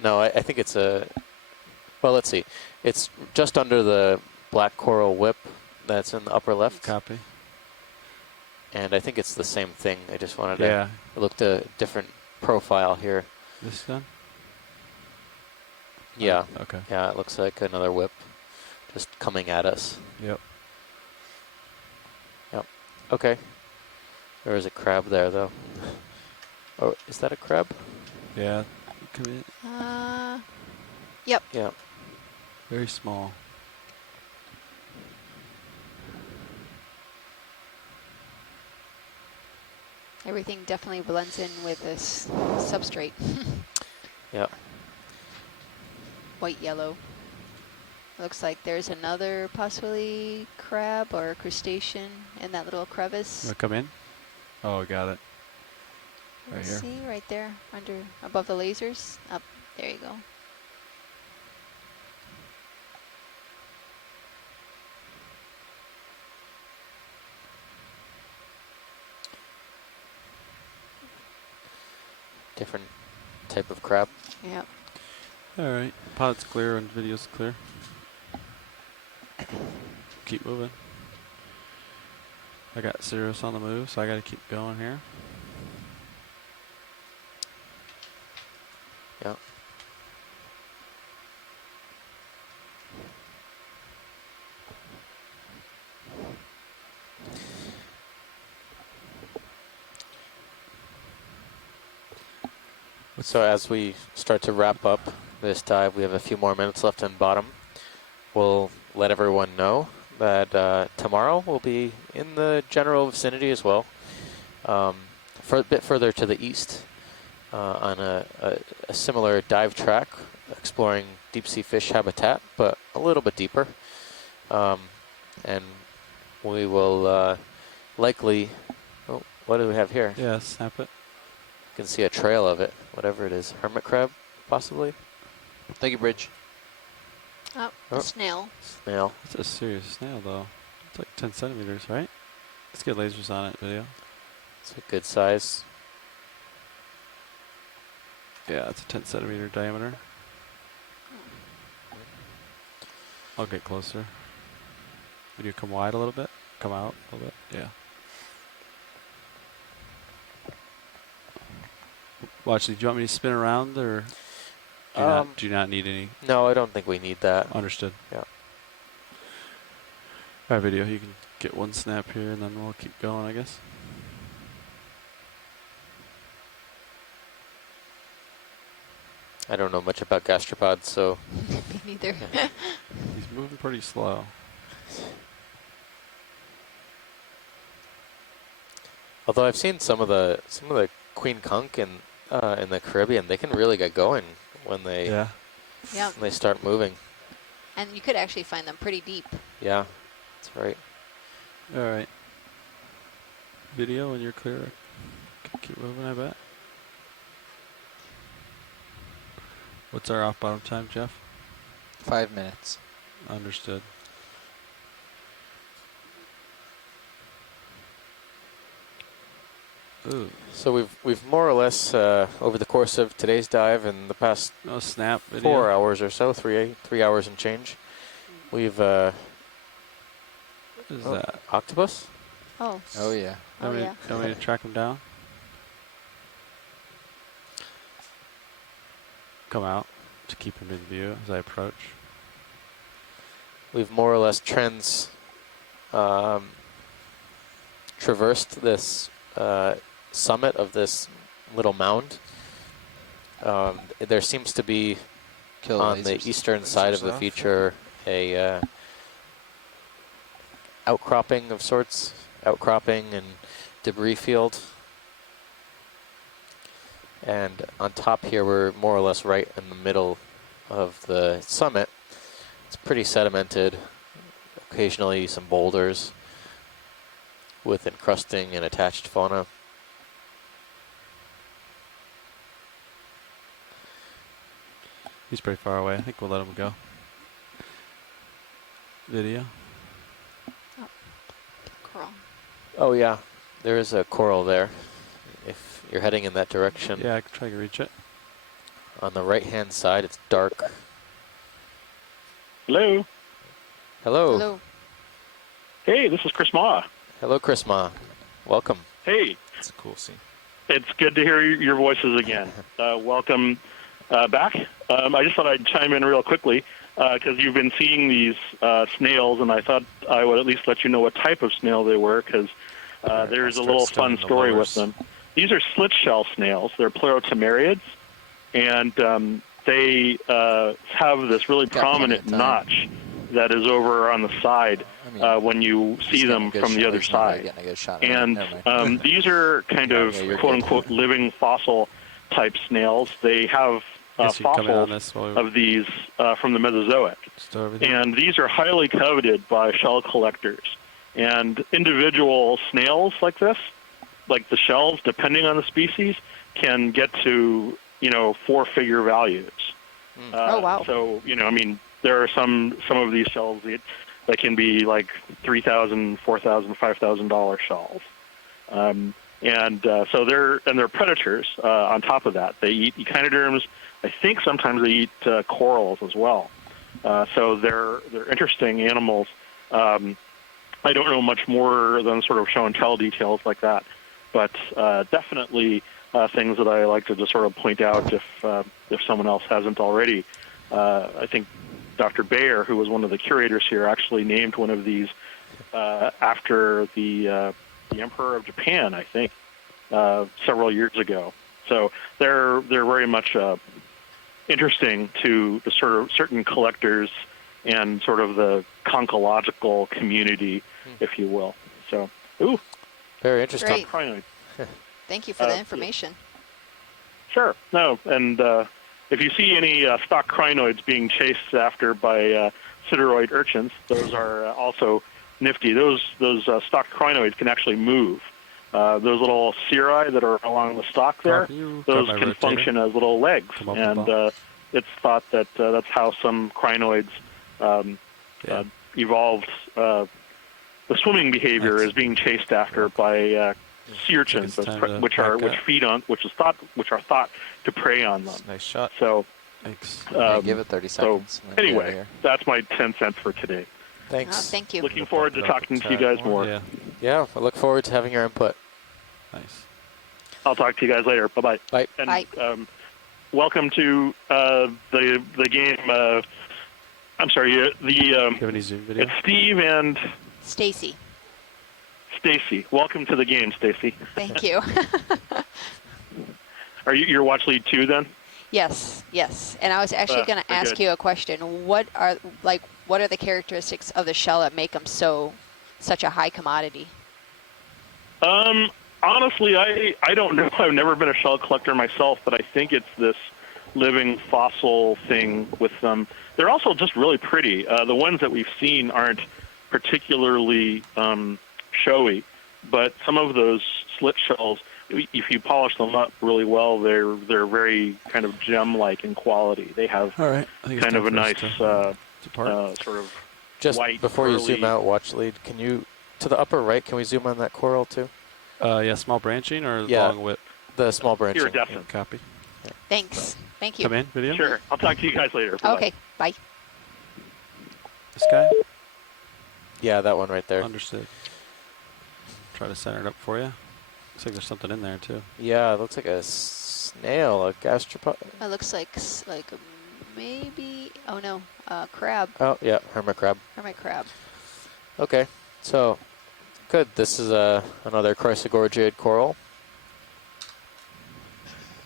no, I think it's a... Well, let's see. It's just under the black coral whip that's in the upper left. Copy. And I think it's the same thing. I just wanted to... It looked a different profile here. This done? Yeah. Okay. Yeah, it looks like another whip just coming at us. Yep. Yep. Okay. There is a crab there, though. Oh, is that a crab? Yeah. Come in. Yep. Yeah. Very small. Everything definitely blends in with this substrate. Yeah. White yellow. Looks like there's another possibly crab or crustacean in that little crevice. Wanna come in? Oh, got it. Right here. See, right there, above the lasers. Up, there you go. Different type of crab. Yep. All right. Pod's clear and video's clear. Keep moving. I got Sirius on the move, so I got to keep going here. Yeah. So as we start to wrap up this dive, we have a few more minutes left in bottom. We'll let everyone know that tomorrow we'll be in the general vicinity as well, for a bit further to the east on a similar dive track, exploring deep sea fish habitat, but a little bit deeper. And we will likely, oh, what do we have here? Yeah, snap it. You can see a trail of it, whatever it is. Hermit crab, possibly? Thank you, Bridge. Oh, a snail. Snail. It's a serious snail, though. It's like 10 centimeters, right? Let's get lasers on it, video. It's a good size. Yeah, it's a 10 centimeter diameter. I'll get closer. Would you come wide a little bit? Come out a little bit? Yeah. Watch, do you want me to spin around, or do you not need any? No, I don't think we need that. Understood. Yeah. All right, video, you can get one snap here, and then we'll keep going, I guess. I don't know much about gastropods, so... Me neither. He's moving pretty slow. Although I've seen some of the queen conch in the Caribbean, they can really get going when they when they start moving. And you could actually find them pretty deep. Yeah, that's right. All right. Video, when you're clear, keep moving, I bet. What's our off bottom time, Jeff? 5 minutes. Understood. Ooh. So we've more or less over the course of today's dive and the past snap video. 4 hours or so, 3 hours and change, we've what is that? Octopus? Oh. Oh yeah. Oh yeah. Want me to track him down? Come out to keep him in view as I approach. We've more or less traversed this summit of this little mound, There seems to be Kill on the lasers. eastern side of the off. feature a outcropping of sorts, outcropping and debris field. And on top here, we're more or less right in the middle of the summit. It's pretty sedimented, occasionally some boulders with encrusting and attached fauna. He's pretty far away. I think we'll let him go. Video. Oh, coral. Oh yeah, there is a coral there. If you're heading in that direction. Yeah, I could try to reach it. On the right-hand side, it's dark. Hello. Hello. Hello. Hey, this is Chris Ma. Hello, Chris Ma. Welcome. Hey. It's a cool scene. It's good to hear your voices again. Welcome back. I just thought I'd chime in real quickly because you've been seeing these snails, and I thought I would at least let you know what type of snail they were because there's a little fun story with them. These are slit shell snails. They're pleurotomeriids, and they have this really prominent notch that is over on the side when you see them from the other side. And these are kind of quote-unquote living fossil type snails. They have fossils of these from the Mesozoic. And these are highly coveted by shell collectors. And individual snails like this, like the shells, depending on the species, can get to, four-figure values. Oh, wow. So, I mean, there are some of these shells that can be like $3,000, $4,000, $5,000 shells. So they're predators on top of that. They eat echinoderms. I think sometimes they eat corals as well. So they're interesting animals. I don't know much more than sort of show and tell details like that, but definitely things that I like to just sort of point out if someone else hasn't already. I think Dr. Bayer, who was one of the curators here, actually named one of these after the Emperor of Japan, I think, several years ago. So they're very much interesting to the sort of certain collectors and sort of the conchological community, if you will. So, very interesting. Great. Thank you for the information. Sure. No, and if you see any stock crinoids being chased after by sideroid urchins, those are also nifty. Those stock crinoids can actually move. Those little cirri that are along the stalk there, those can function as little legs, and it's thought that that's how some crinoids evolved. The swimming behavior is being chased after by sea urchins, which are thought to prey on them. Nice shot. So, thanks. Give it 30 seconds. So anyway, that's my 10 cents for today. Thanks. Thank you. Looking forward to talking to you guys more. Yeah, I look forward to having your input. Nice. I'll talk to you guys later. Bye-bye. Bye. And, Bye. Welcome to the game. I'm sorry. Do you have any Zoom video? It's Steve and Stacy. Stacy. Welcome to the game, Stacy. Thank you. Are you Watch Lead 2 then? Yes. And I was actually going to ask you a question. What are the characteristics of the shell that make them such a high commodity? Honestly, I don't know. I've never been a shell collector myself, but I think it's this living fossil thing with them. They're also just really pretty. The ones that we've seen aren't particularly showy, but some of those slit shells, if you polish them up really well, they're very kind of gem-like in quality. They have kind of a nice sort of just white, before you zoom out, Watch Lead, can you, to the upper right, can we zoom on that coral too? Yeah, small branching or long width? The small branching. Here, definitely. Copy. Yeah. Thanks. Thank you. Come in, video? Sure. I'll talk to you guys later. Bye-bye. Okay, bye. This guy? Yeah, that one right there. Understood. Try to center it up for you. Looks like there's something in there too. Yeah, it looks like a snail, a gastropod. It looks like maybe, crab. Oh, yeah, hermit crab. Hermit crab. Okay, so, good. This is another chrysogorgiid coral.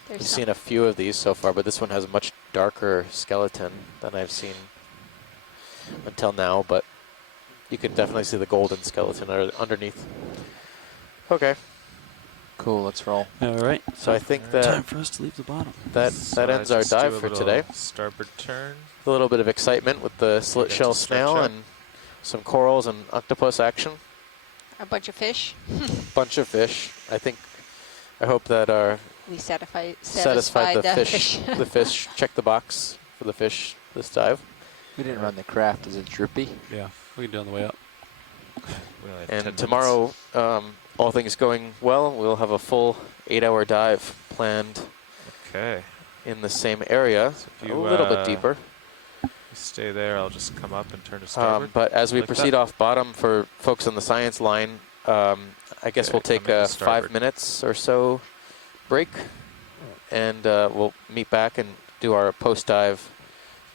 There's I've some. seen a few of these so far, but this one has a much darker skeleton than I've seen until now, but you can definitely see the golden skeleton underneath. Okay. Cool, let's roll. All right. So I think that time for us to leave the bottom. that ends our dive for today. Starboard turn. A little bit of excitement with the slit get shell to stretch snail out. and some corals and octopus action. A bunch of fish. Bunch of fish. I hope that our We satisfied the fish. The fish. Check the box for the fish this dive. We didn't run the craft. Is it droopy? Yeah, we can do it on the way up. We only have 10 And minutes. tomorrow, all things going well, we'll have a full 8-hour dive planned Okay. in the same area, if a you, little bit deeper. Stay there. I'll just come up and turn to starboard. But as we Like proceed that? off bottom for folks on the science line, I guess Okay, we'll take coming to a 5 starboard. minutes or so break, and we'll meet back and do our post-dive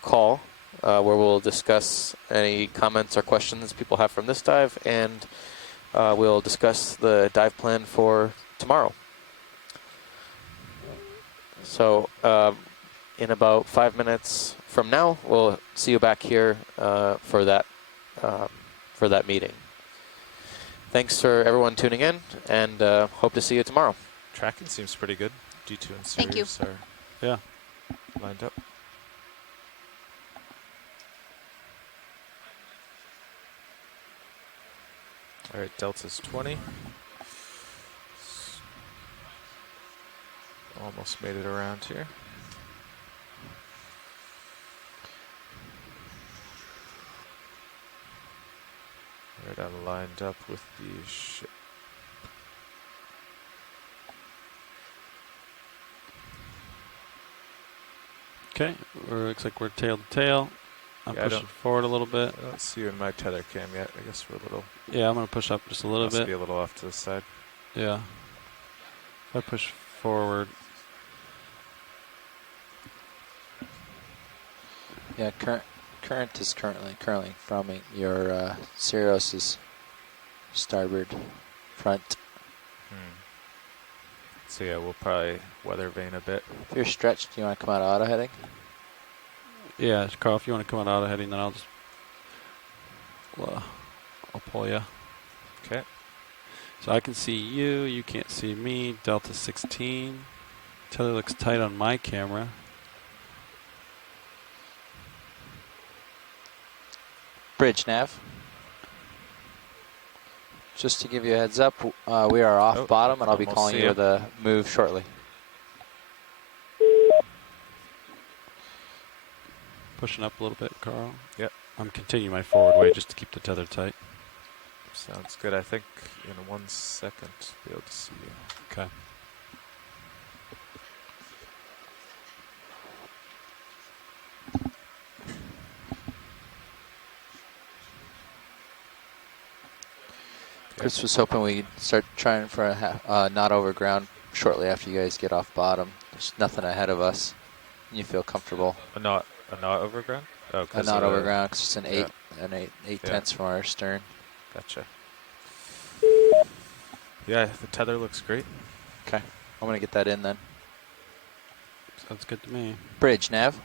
call, where we'll discuss any comments or questions people have from this dive, and we'll discuss the dive plan for tomorrow. So in about 5 minutes from now, we'll see you back here for that meeting. Thanks for everyone tuning in, and hope to see you tomorrow. Tracking seems pretty good. D2 and Thank you. Sirius are lined up. All right, Delta's 20. Almost made it around here. All right, I'm lined up with the ship. Okay, looks like we're tail to tail. I'm Yeah, pushing forward a little bit. I don't see you in my tether cam yet. I guess we're a little. Yeah, I'm gonna push up just a little Must bit. be a little off to the side. Yeah. If I push forward. Yeah, current is currently from your Sirius's starboard front. So yeah, we'll probably weather vane a bit. If you're stretched, do you want to come out auto heading? Yeah, Carl, if you want to come out auto heading, then I'll just I'll pull you. Okay. So I can see you. You can't see me. Delta 16. Tether looks tight on my camera. Bridge nav. Just to give you a heads up, we are off bottom, and I'll be almost calling see you ya. with a move shortly. Pushing up a little bit, Carl. Yep. I'm continuing my forward way just to keep the tether tight. Sounds good. I think in 1 second be able to see you. Okay. Chris was hoping we'd start trying for a knot over ground shortly after you guys get off bottom. There's nothing ahead of us. You feel comfortable. A knot over ground? Oh, A knot over ground because it's an yeah. eight tenths from our stern. Gotcha. Yeah, the tether looks great. Okay, I'm gonna get that in then. Sounds good to me. Bridge nav.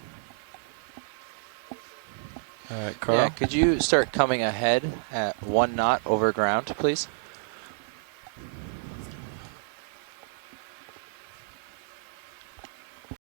All right, Carl. Yeah, could you start coming ahead at 1 knot over ground, please?